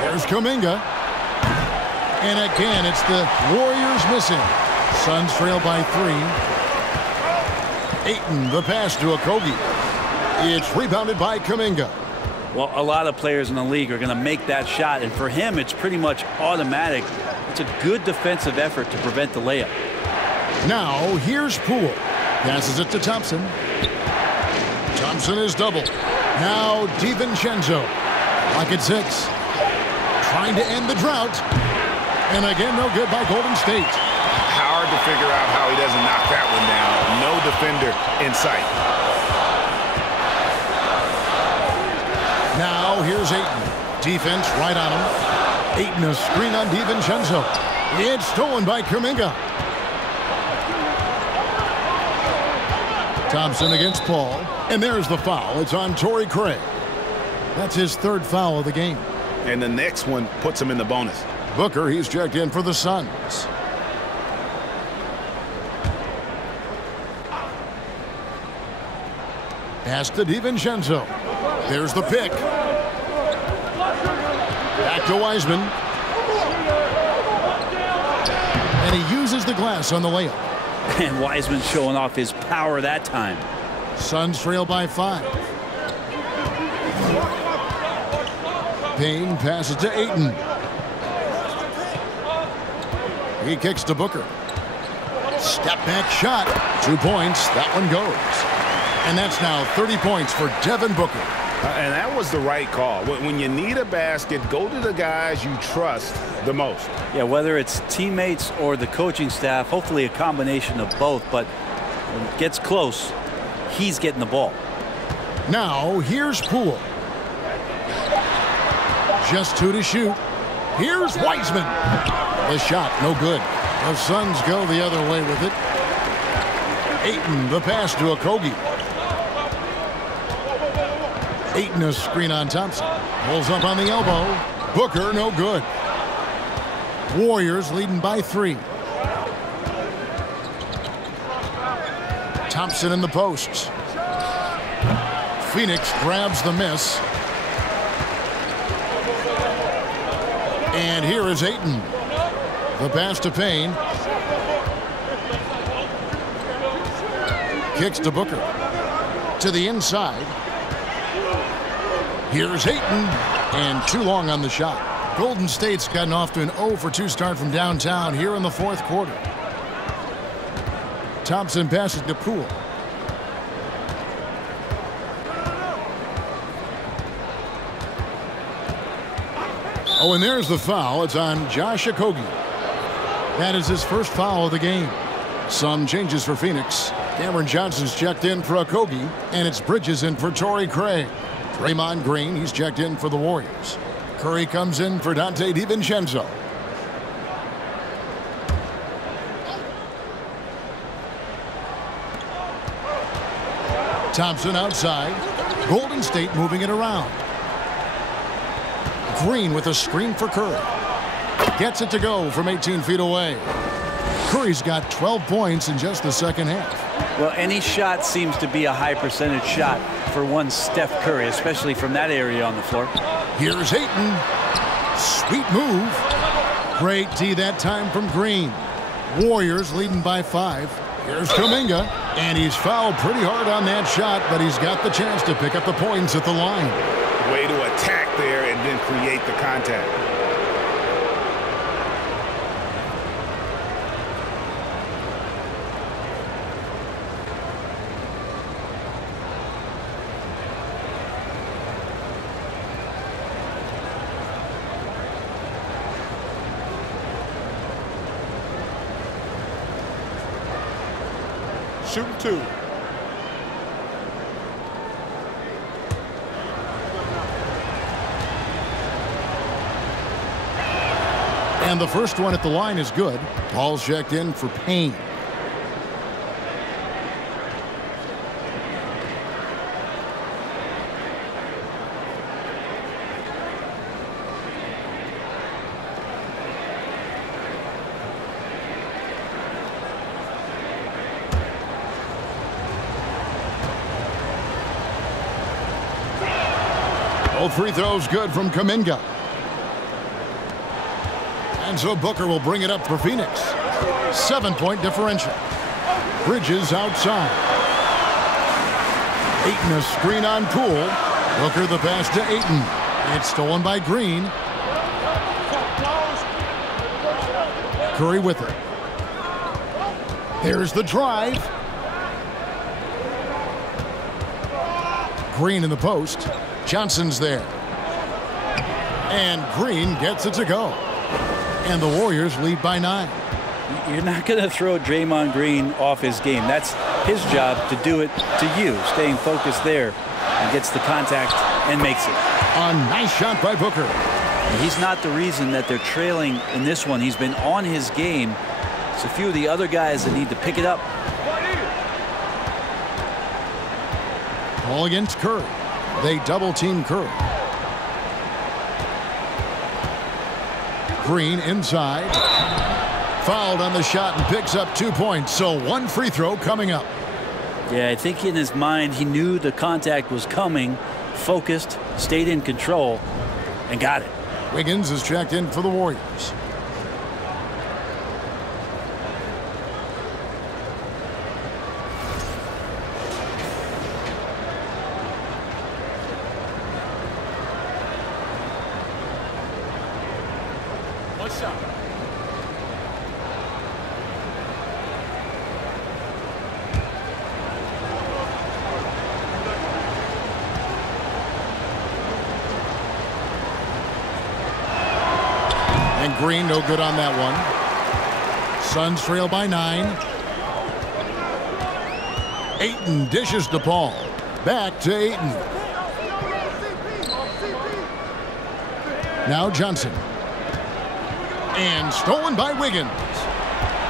Here's Kuminga. And again, it's the Warriors missing. Suns trail by 3. Ayton, the pass to Okogie. It's rebounded by Kuminga. Well, a lot of players in the league are going to make that shot, and for him, it's pretty much automatic. It's a good defensive effort to prevent the layup. Now, here's Poole. Passes it to Thompson. Thompson is double. Now, DiVincenzo. Lock at 6. Trying to end the drought. And again, no good by Golden State. Hard to figure out how he doesn't knock that one down. No defender in sight. Now, here's Ayton. Defense right on him. Ayton a screen on DiVincenzo. It's stolen by Kuminga. Thompson against Paul. And there's the foul. It's on Torrey Craig. That's his third foul of the game. And the next one puts him in the bonus. Booker, he's checked in for the Suns. Pass to DiVincenzo. There's the pick. Back to Wiseman. And he uses the glass on the layup. And Wiseman showing off his power that time. Suns trail by 5. Payne passes to Ayton. He kicks to Booker. Step back shot. 2 points. That one goes. And that's now 30 points for Devin Booker. And that was the right call. When you need a basket, go to the guys you trust the most. Yeah, whether it's teammates or the coaching staff, hopefully a combination of both. But when it gets close, he's getting the ball. Now, here's Poole. Just 2 to shoot. Here's Wiseman. The shot, no good. The Suns go the other way with it. Ayton, the pass to Okogie. Ayton, a screen on Thompson. Pulls up on the elbow. Booker, no good. Warriors leading by 3. Thompson in the posts. Phoenix grabs the miss. And here is Ayton. The pass to Payne. Kicks to Booker. To the inside. Here's Ayton. And too long on the shot. Golden State's gotten off to an 0 for 2 start from downtown here in the 4th quarter. Thompson passes to Poole. Oh, and there's the foul. It's on Josh Okogie. That is his first foul of the game. Some changes for Phoenix. Cameron Johnson's checked in for Okogie, and it's Bridges in for Torrey Craig. Draymond Green, he's checked in for the Warriors. Curry comes in for Dante DiVincenzo. Thompson outside. Golden State moving it around. Green with a screen for Curry. Gets it to go from 18 feet away. Curry's got 12 points in just the second half. Well, any shot seems to be a high percentage shot for one Steph Curry, especially from that area on the floor. Here's Ayton. Sweet move. Great D that time from Green. Warriors leading by 5. Here's Kuminga. And he's fouled pretty hard on that shot, but he's got the chance to pick up the points at the line. Way to attack there and then create the contact. Shooting 2. And the first one at the line is good. Paul's checked in for Payne. Both free throws good from Kuminga. And so Booker will bring it up for Phoenix. 7-point differential. Bridges outside. Ayton a screen on Poole. Booker the pass to Ayton. It's stolen by Green. Curry with it. There's the drive. Green in the post. Johnson's there. And Green gets it to go. And the Warriors lead by 9. You're not going to throw Draymond Green off his game. That's his job to do it to you, staying focused there, and gets the contact and makes it. A nice shot by Booker. He's not the reason that they're trailing in this one. He's been on his game. It's a few of the other guys that need to pick it up. Ball against Curry. They double team Curry. Green inside. Fouled on the shot and picks up 2 points. So 1 free throw coming up. Yeah, I think in his mind he knew the contact was coming, focused, stayed in control, and got it. Wiggins is checked in for the Warriors. Green, no good on that one. Suns trail by 9. Ayton dishes to Paul. Back to Ayton. Now Johnson. And stolen by Wiggins.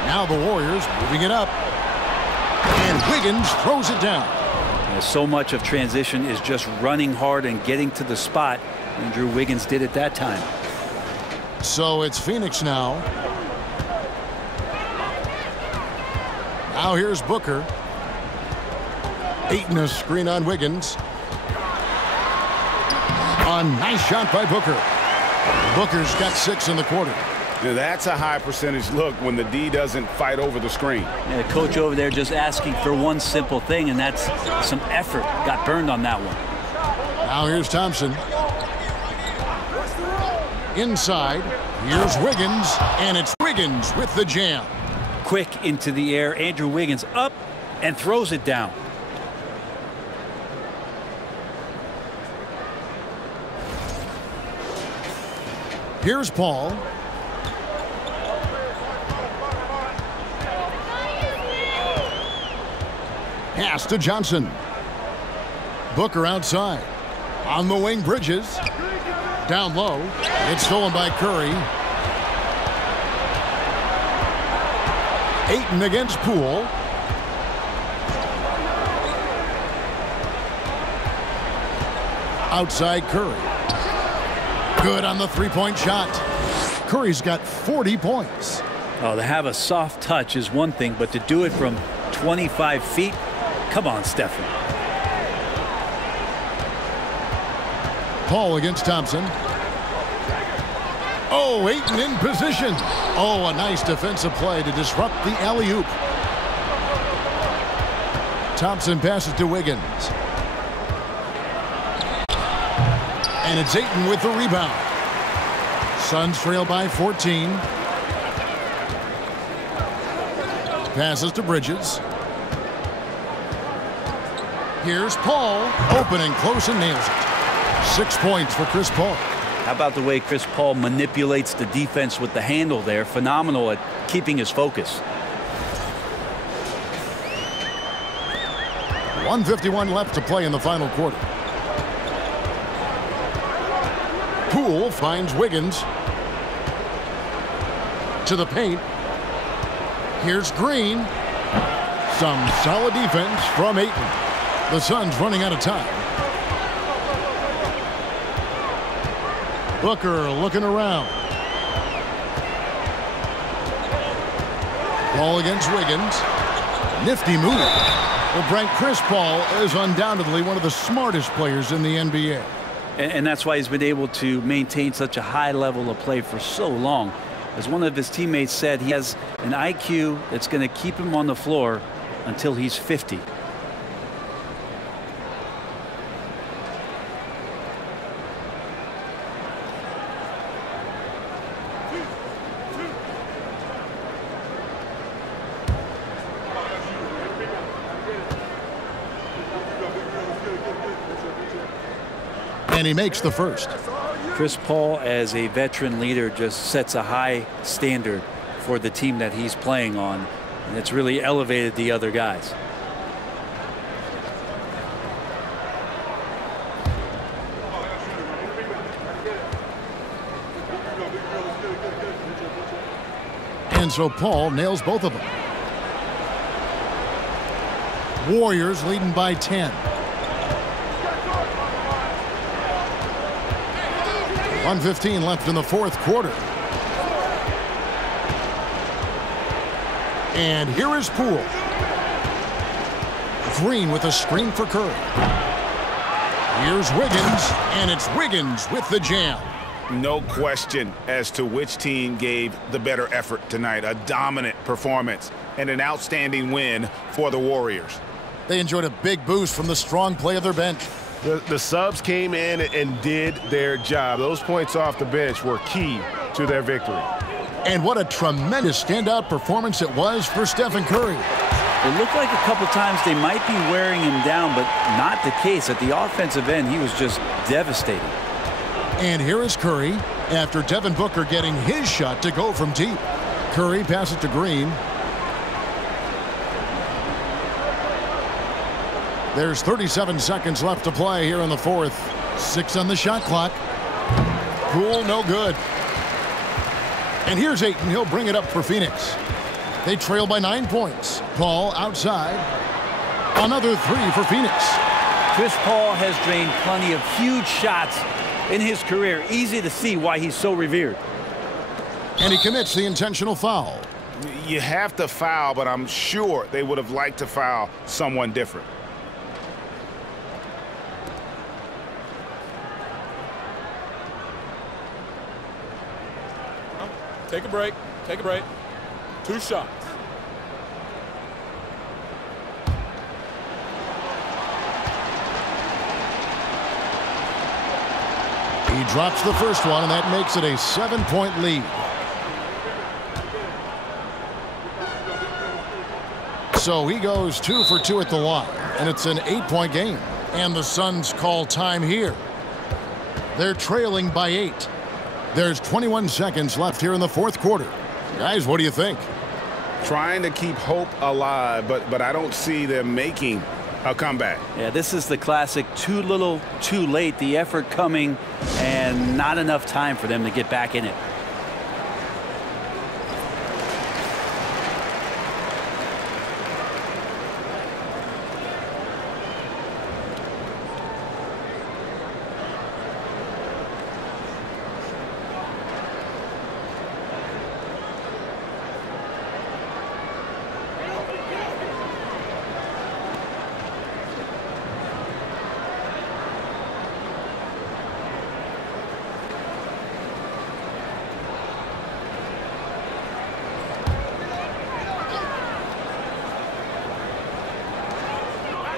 Now the Warriors moving it up. And Wiggins throws it down. So much of transition is just running hard and getting to the spot. Andrew Wiggins did it that time. So it's Phoenix now. Now here's Booker. Ayton, a screen on Wiggins. A nice shot by Booker. Booker's got 6 in the quarter. Now that's a high percentage look when the D doesn't fight over the screen. Yeah, the coach over there just asking for one simple thing, and that's some effort. Got burned on that one. Now here's Thompson. Inside, here's Wiggins, and it's Wiggins with the jam. Quick into the air, Andrew Wiggins up and throws it down. Here's Paul. Pass to Johnson. Booker outside. On the wing, Bridges. Down low. It's stolen by Curry. Ayton against Poole. Outside Curry. Good on the three-point shot. Curry's got 40 points. Oh, to have a soft touch is one thing, but to do it from 25 feet, come on, Stephen. Paul against Thompson. Oh, Ayton in position. Oh, a nice defensive play to disrupt the alley-oop. Thompson passes to Wiggins. And it's Ayton with the rebound. Suns trail by 14. Passes to Bridges. Here's Paul. Open and close and nails it. 6 points for Chris Paul. How about the way Chris Paul manipulates the defense with the handle there? Phenomenal at keeping his focus. 1:51 left to play in the final quarter. Poole finds Wiggins. To the paint. Here's Green. Some solid defense from Ayton. The Suns running out of time. Booker looking around. Ball against Wiggins. Nifty move. Well, Brent, Chris Paul is undoubtedly one of the smartest players in the NBA. And that's why he's been able to maintain such a high level of play for so long. As one of his teammates said, he has an IQ that's going to keep him on the floor until he's 50. And he makes the first. Chris Paul, as a veteran leader, just sets a high standard for the team that he's playing on, and it's really elevated the other guys. And so Paul nails both of them. Warriors leading by 10. 1:15 left in the fourth quarter. And here is Poole. Green with a screen for Curry. Here's Wiggins, and it's Wiggins with the jam. No question as to which team gave the better effort tonight. A dominant performance and an outstanding win for the Warriors. They enjoyed a big boost from the strong play of their bench. The subs came in and did their job. Those points off the bench were key to their victory. And what a tremendous standout performance it was for Stephen Curry. It looked like a couple times they might be wearing him down, but not the case. At the offensive end, he was just devastating. And here is Curry after Devin Booker getting his shot to go from deep. Curry passes to Green. There's 37 seconds left to play here in the fourth. 6 on the shot clock. Poole, no good. And here's Ayton. He'll bring it up for Phoenix. They trail by 9 points. Paul outside. Another 3 for Phoenix. Chris Paul has drained plenty of huge shots in his career. Easy to see why he's so revered. And he commits the intentional foul. You have to foul, but I'm sure they would have liked to foul someone different. Take a break. Take a break. 2 shots. He drops the first one, and that makes it a 7-point lead. So he goes 2 for 2 at the line, and it's an 8-point game. And the Suns call time here. They're trailing by 8. There's 21 seconds left here in the fourth quarter. Guys, what do you think? Trying to keep hope alive, but I don't see them making a comeback. Yeah, this is the classic too little, too late. The effort coming and not enough time for them to get back in it.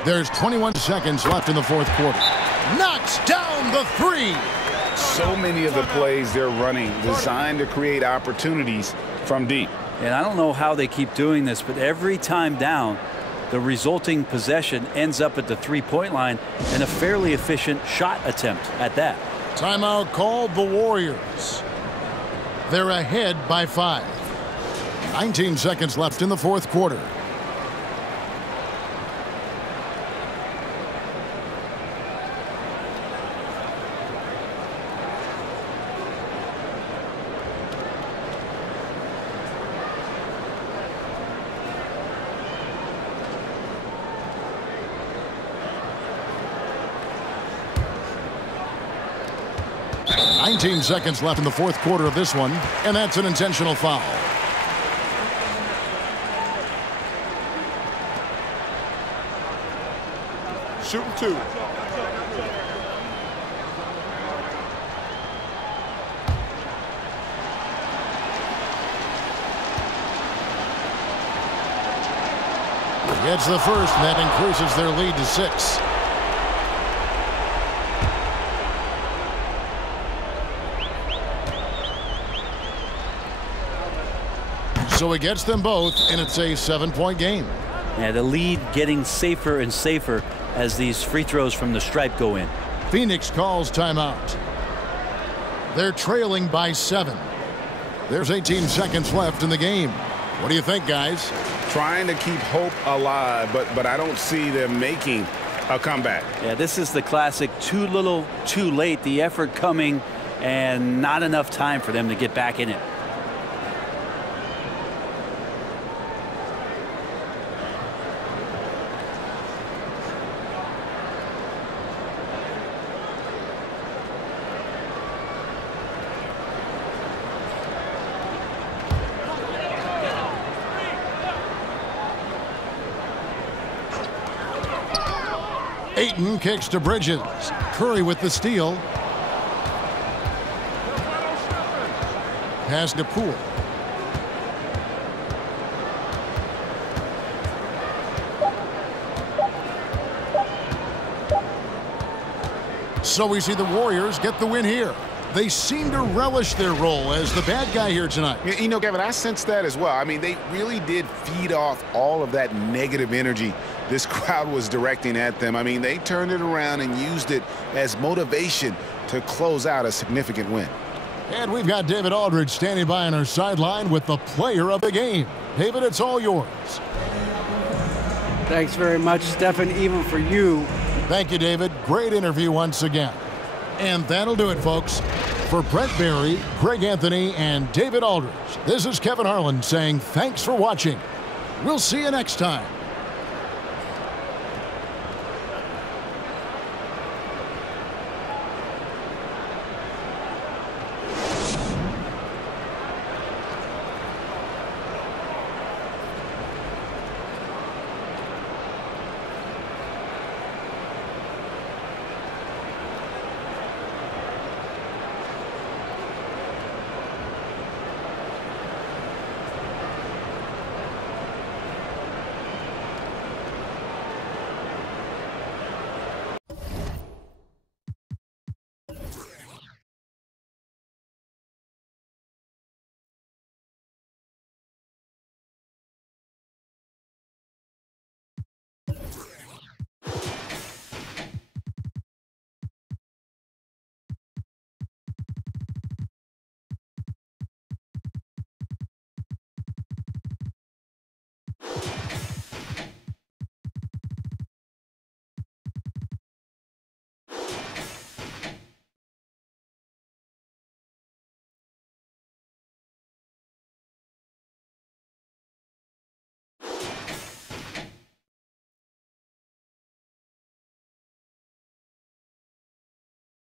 There's 21 seconds left in the fourth quarter. Knocks down the 3. So many of the plays they're running designed to create opportunities from deep. And I don't know how they keep doing this, but every time down, the resulting possession ends up at the 3-point line and a fairly efficient shot attempt at that. Timeout called the Warriors. They're ahead by 5. 19 seconds left in the fourth quarter. Seconds left in the fourth quarter of this one, and that's an intentional foul. Shooting 2. Gets the first, and that increases their lead to 6. So he gets them both, and it's a 7-point game. Yeah, the lead getting safer and safer as these free throws from the stripe go in. Phoenix calls timeout. They're trailing by 7. There's 18 seconds left in the game. What do you think, guys? Trying to keep hope alive, but I don't see them making a comeback. Yeah, this is the classic too little, too late. The effort coming and not enough time for them to get back in it. Ayton kicks to Bridges. Curry with the steal. Pass to Poole. So we see the Warriors get the win here. They seem to relish their role as the bad guy here tonight. You know, Kevin, I sense that as well. I mean, they really did feed off all of that negative energy this crowd was directing at them. I mean, they turned it around and used it as motivation to close out a significant win. And we've got David Aldridge standing by on our sideline with the player of the game. David, it's all yours. Thanks very much, Stephen, even for you. Thank you, David. Great interview once again. And that'll do it, folks. For Brent Barry, Greg Anthony, and David Aldridge, this is Kevin Harlan saying thanks for watching. We'll see you next time.